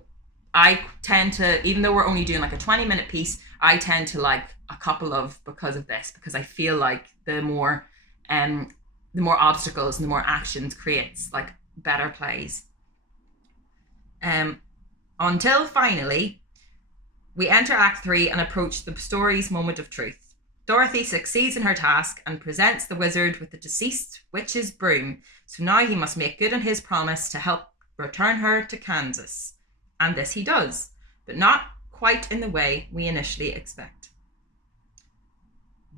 I tend to, even though we're only doing like a 20-minute piece, I tend to like a couple of because of this, because I feel like the more obstacles and the more actions creates like better plays. Until finally, we enter Act 3 and approach the story's moment of truth. Dorothy succeeds in her task and presents the wizard with the deceased witch's broom. So now he must make good on his promise to help return her to Kansas. And this he does, but not quite in the way we initially expect.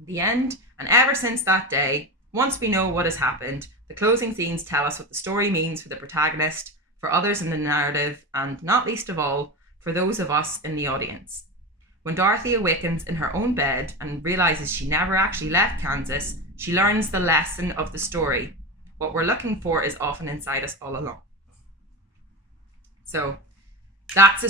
The end, and ever since that day, once we know what has happened, the closing scenes tell us what the story means for the protagonist, for others in the narrative, and not least of all, for those of us in the audience. When Dorothy awakens in her own bed and realizes she never actually left Kansas, she learns the lesson of the story. What we're looking for is often inside us all along. So that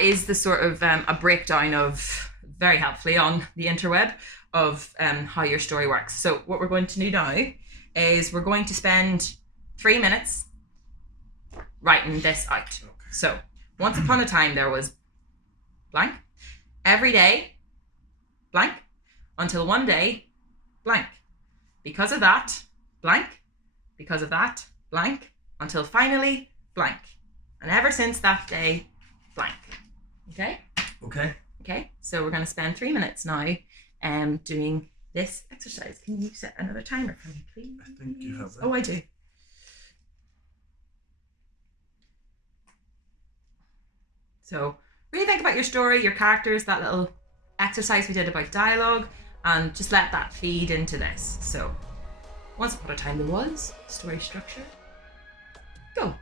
is the sort of a breakdown of, very helpfully on the interweb, of how your story works. So what we're going to do now is we're going to spend 3 minutes writing this out. Okay. So once upon a time there was blank, every day blank, until one day blank, because of that blank, because of that blank, until finally blank, and ever since that day blank. Okay, so we're going to spend 3 minutes now doing this exercise. Can you set another timer for me, please? I think you have it. Oh, I do. So really think about your story, your characters, that little exercise we did about dialogue, and just let that feed into this. So once upon a time there was, story structure, go.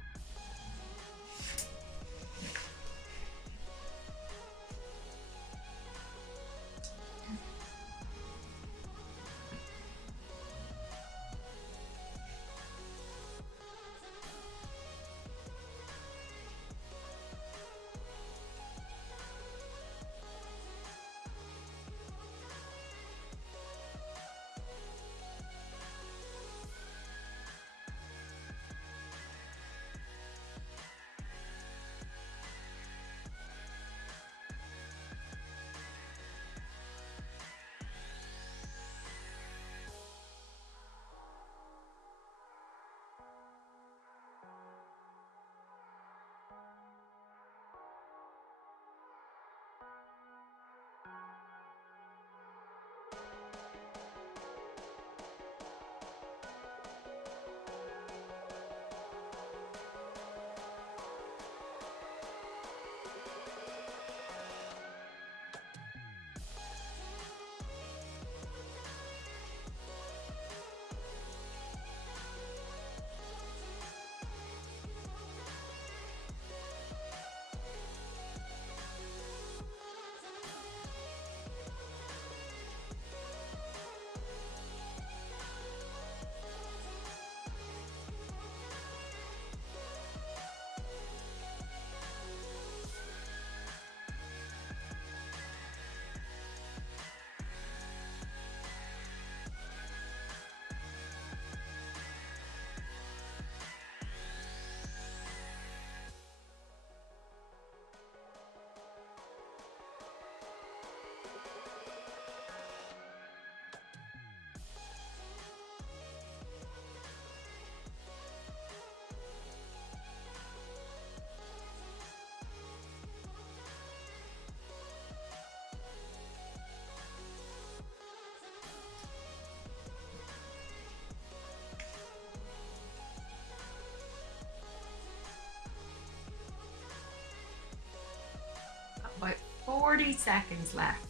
40 seconds left.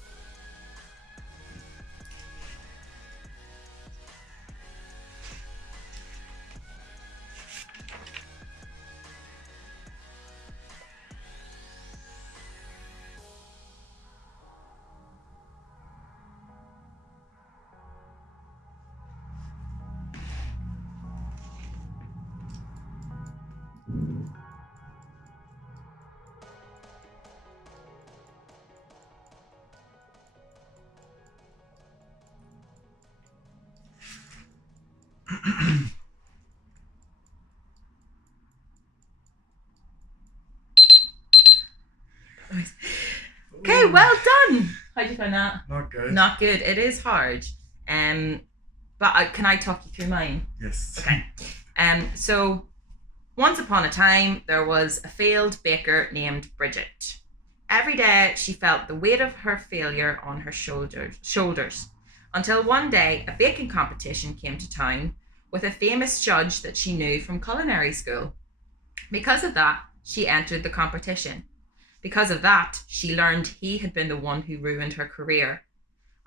Okay, well done. How'd you find that? Not good. Not good. It is hard. But can I talk you through mine? Yes. Okay. So once upon a time, there was a failed baker named Bridget. Every day, she felt the weight of her failure on her shoulders, until one day a baking competition came to town with a famous judge that she knew from culinary school. Because of that, she entered the competition. Because of that, she learned he had been the one who ruined her career,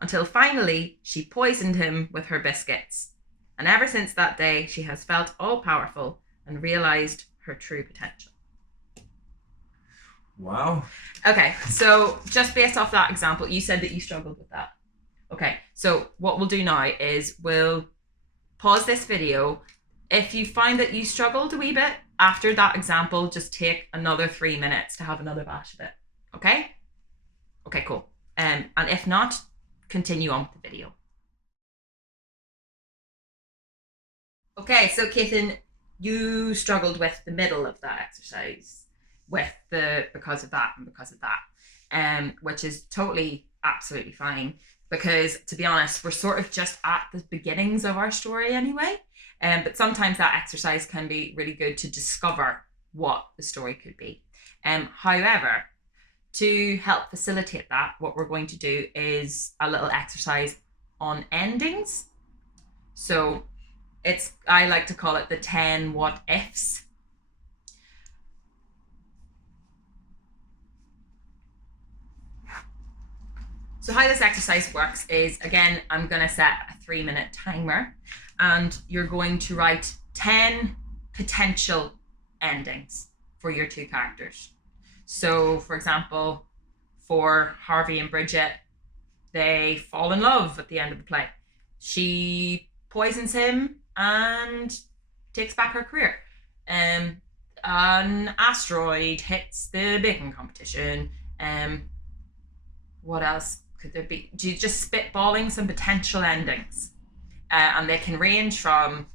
until finally she poisoned him with her biscuits. And ever since that day, she has felt all-powerful and realized her true potential. Wow. Okay, so just based off that example, you said that you struggled with that. Okay, so what we'll do now is we'll pause this video. If you find that you struggled a wee bit after that example, just take another 3 minutes to have another bash of it. Okay? Okay, cool. And if not, continue on with the video. Okay, so Kaithin, you struggled with the middle of that exercise with the because of that and because of that, which is totally absolutely fine, because to be honest, we're sort of just at the beginnings of our story anyway. But sometimes that exercise can be really good to discover what the story could be. However, to help facilitate that, what we're going to do is a little exercise on endings. So I like to call it the 10 what ifs. So how this exercise works is, again, I'm going to set a 3-minute timer, and you're going to write 10 potential endings for your two characters. So, for example, for Harvey and Bridget, they fall in love at the end of the play. She poisons him and takes back her career. An asteroid hits the baking competition. What else could there be? Just spitballing some potential endings. And they can range from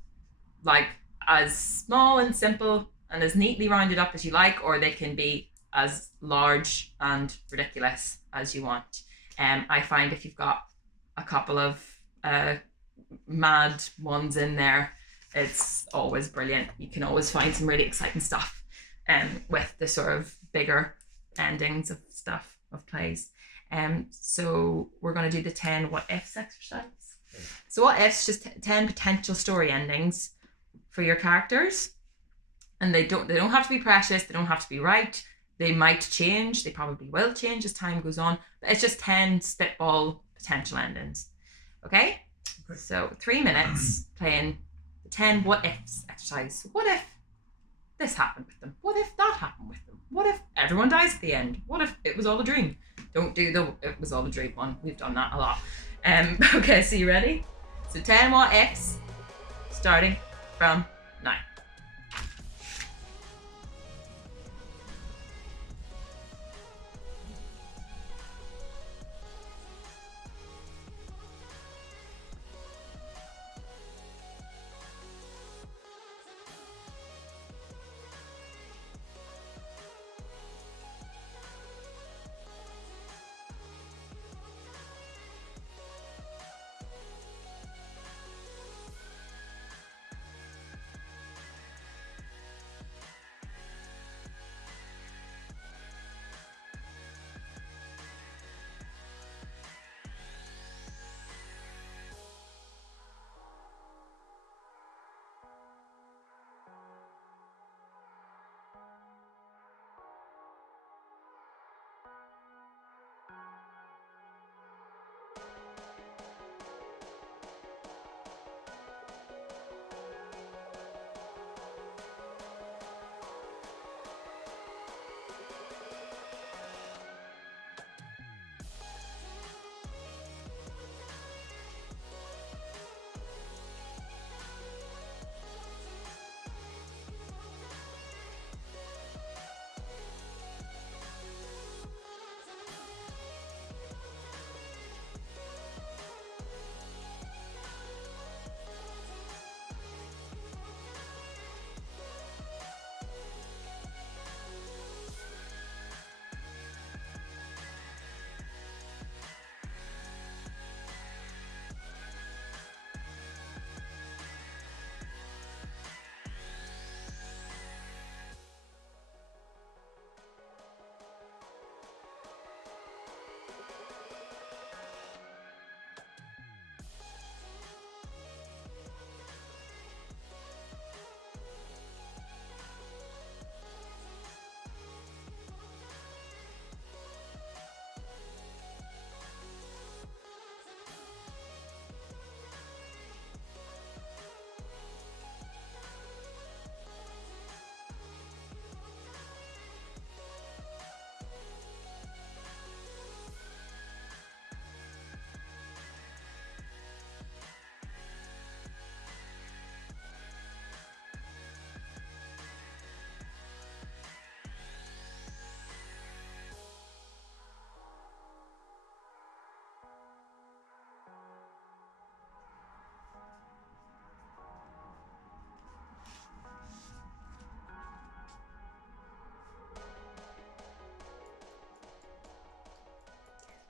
like as small and simple and as neatly rounded up as you like, or they can be as large and ridiculous as you want. I find if you've got a couple of mad ones in there, it's always brilliant. You can always find some really exciting stuff with the sort of bigger endings of stuff, of plays. So we're going to do the 10 what ifs exercise. So what ifs, just 10 potential story endings for your characters, and they don't have to be precious, they don't have to be right, they might change, they probably will change as time goes on, but it's just 10 spitball potential endings. Okay? So 3 minutes playing the 10 what ifs exercise. What if this happened with them? What if that happened with them? What if everyone dies at the end? What if it was all a dream? Don't do the it was all a dream one. We've done that a lot. Okay, so you ready? So 10 what ifs starting from now.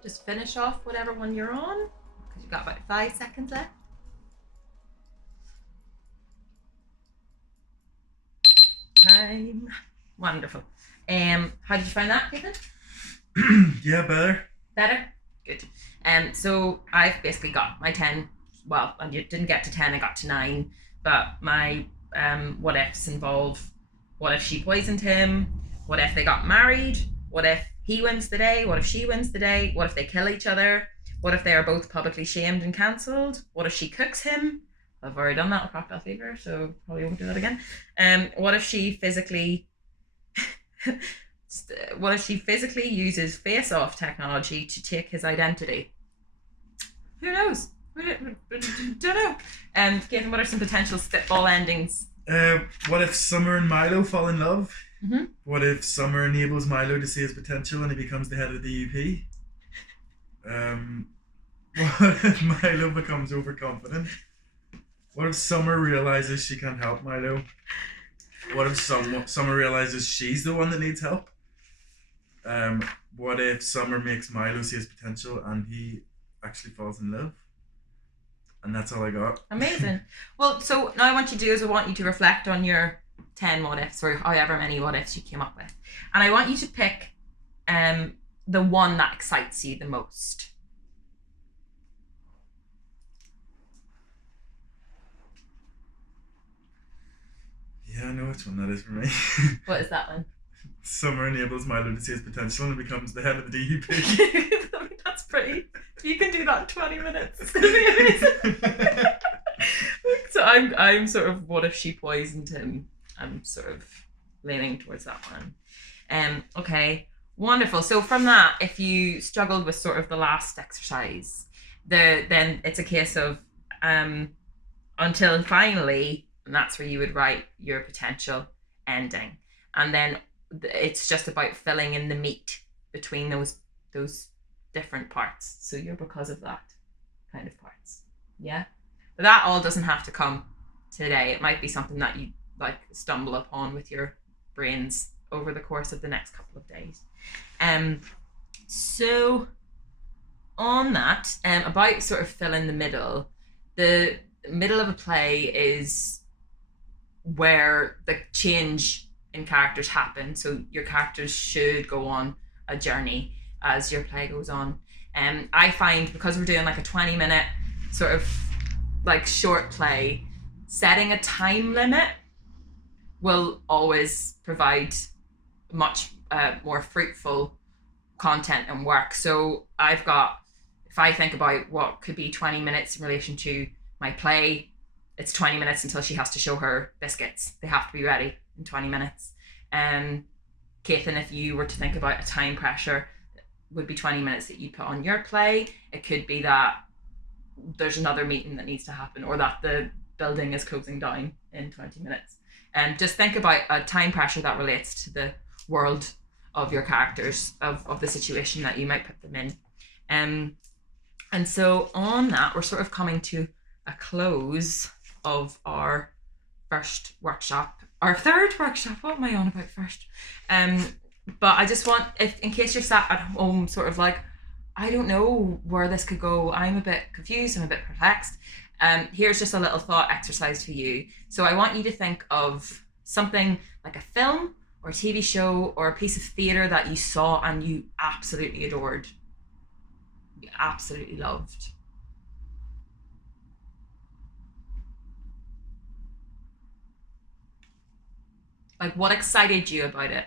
just finish off whatever one you're on, because you've got about 5 seconds left. Time. Wonderful. How did you find that, Ethan? Yeah, better. Better? Good. So I've basically got my 10. Well, I didn't get to 10, I got to 9. But my what ifs involve: what if she poisoned him? What if they got married? What if he wins the day? What if she wins the day? What if they kill each other? What if they are both publicly shamed and cancelled? What if she cooks him? I've already done that with Crocodile Fever, so probably won't do that again. What if she physically uses face-off technology to take his identity? Who knows? Don't know. Given what are some potential spitball endings? What if Summer and Milo fall in love? Mm-hmm. What if Summer enables Milo to see his potential and he becomes the head of the UP? What if Milo becomes overconfident? What if Summer realizes she can't help Milo? What if Summer realizes she's the one that needs help? What if Summer makes Milo see his potential and he actually falls in love? And that's all I got. Amazing. Well, so now I want you to do is I want you to reflect on your 10 what ifs, or however many what ifs you came up with. And I want you to pick the one that excites you the most. Yeah, I know which one that is for me. What is that one? Summer enables Milo to see his potential and becomes the head of the DUP. That's pretty. You can do that in 20 minutes. It's gonna be amazing. So I'm sort of, what if she poisoned him? I'm sort of leaning towards that one. Okay, wonderful. So from that, if you struggled with sort of the last exercise, then it's a case of until finally, and that's where you would write your potential ending, and then it's just about filling in the meat between those different parts. So you're because of that kind of parts. Yeah, but that all doesn't have to come today. It might be something that you like stumble upon with your brains over the course of the next couple of days. So on that, about sort of fill in the middle of a play is where the change in characters happen. So your characters should go on a journey as your play goes on. I find, because we're doing like a 20-minute sort of like short play, setting a time limit will always provide much more fruitful content and work. So if I think about what could be 20 minutes in relation to my play, it's 20 minutes until she has to show her biscuits. They have to be ready in 20 minutes. Cathan, if you were to think about a time pressure, it would be 20 minutes that you put on your play. It could be that there's another meeting that needs to happen, or that the building is closing down in 20 minutes. And just think about a time pressure that relates to the world of your characters, of the situation that you might put them in. And so on that, we're sort of coming to a close of our first workshop, our third workshop. What am I on about first? But I just want, if in case you're sat at home sort of like, I don't know where this could go, I'm a bit confused, I'm a bit perplexed, here's just a little thought exercise for you. So I want you to think of something like a film or a TV show or a piece of theatre that you saw and you absolutely adored, you absolutely loved. Like, what excited you about it?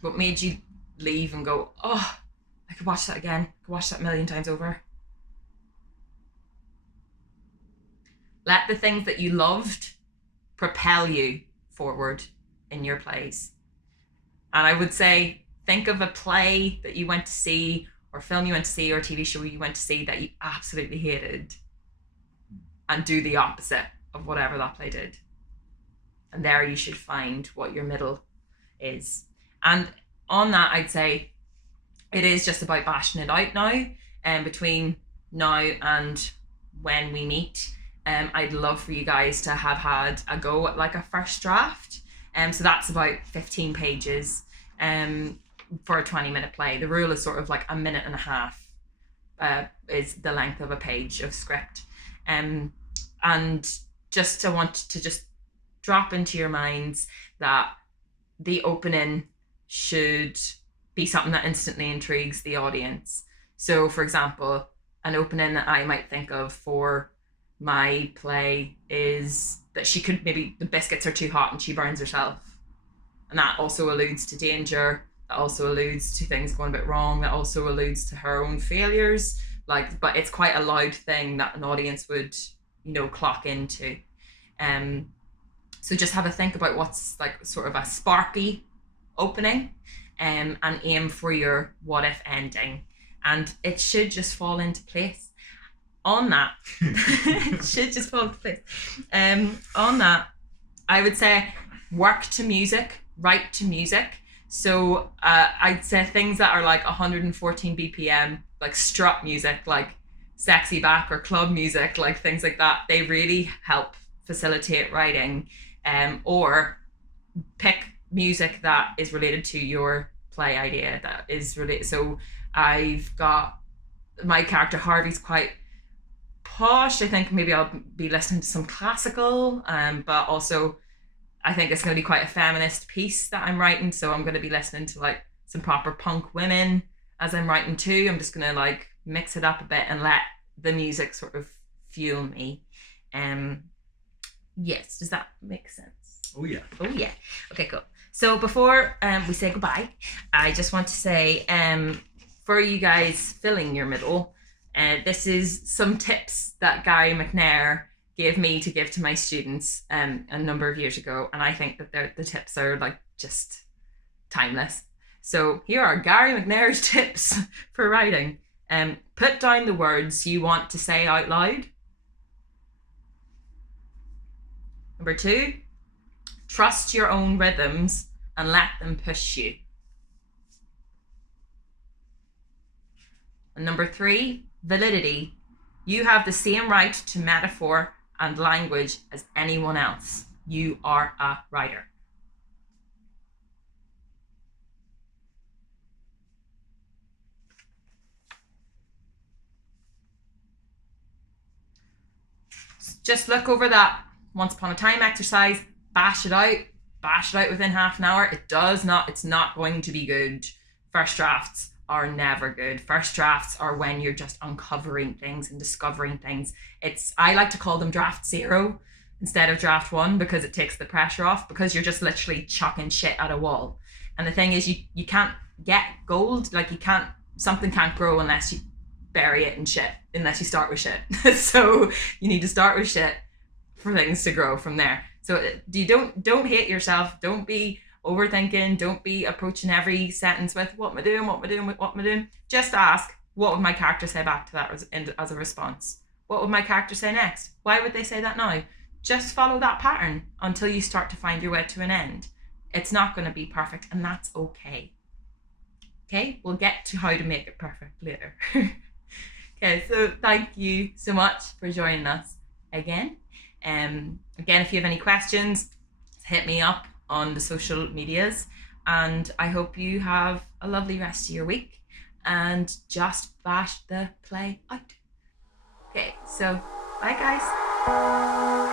What made you leave and go, oh, I could watch that again, I could watch that a million times over? Let the things that you loved propel you forward in your plays. And I would say, think of a play that you went to see, or film you went to see, or a TV show you went to see that you absolutely hated, and do the opposite of whatever that play did. And there you should find what your middle is. And on that, I'd say it is just about bashing it out now. And between now and when we meet, I'd love for you guys to have had a go at like a first draft. So that's about 15 pages. for a 20-minute play. The rule is sort of like a minute and a half is the length of a page of script. And just I want to just drop into your minds that the opening should be something that instantly intrigues the audience. So, for example, an opening that I might think of for my play is that she could, maybe the biscuits are too hot and she burns herself. And that also alludes to danger. That also alludes to things going a bit wrong. That also alludes to her own failures. Like, but it's quite a loud thing that an audience would, clock into. So just have a think about what's like sort of a sparky opening, and aim for your what if ending, and it should just fall into place. On that, it should just fall into place. On that, I would say work to music, write to music. So I'd say things that are like 114 BPM, like strut music, like sexy back or club music, like things like that. They really help facilitate writing. Or pick music that is related to your play idea, that is related. So I've got my character Harvey's quite posh. I think maybe I'll be listening to some classical, but also I think it's going to be quite a feminist piece that I'm writing. So I'm going to be listening to like some proper punk women as I'm writing too. I'm just going to like mix it up a bit and let the music sort of fuel me. Yes, does that make sense? Oh yeah. Okay, cool. So before we say goodbye, I just want to say, for you guys filling your middle, this is some tips that Gary McNair gave me to give to my students a number of years ago, and I think that the tips are like just timeless. So here are Gary McNair's tips for writing. Put down the words you want to say out loud. Number 2, trust your own rhythms and let them push you. And number 3, validity. You have the same right to metaphor and language as anyone else. You are a writer. Just look over that once upon a time exercise, bash it out within half an hour. It's not going to be good. First drafts are never good. First drafts are when you're just uncovering things and discovering things. I like to call them draft 0 instead of draft 1, because it takes the pressure off, because you're just literally chucking shit at a wall. And the thing is, you can't get gold. Like something can't grow unless you bury it in shit, unless you start with shit. So you need to start with shit for things to grow from there. So you don't hate yourself. Don't be overthinking. Don't be approaching every sentence with what am I doing? Just ask, what would my character say back to that as a response? What would my character say next? Why would they say that now? Just follow that pattern until you start to find your way to an end. It's not going to be perfect, and that's okay. Okay, we'll get to how to make it perfect later. Okay, so thank you so much for joining us again. Again, if you have any questions, hit me up on the social medias, and I hope you have a lovely rest of your week and just bash the play out. Okay, so bye guys.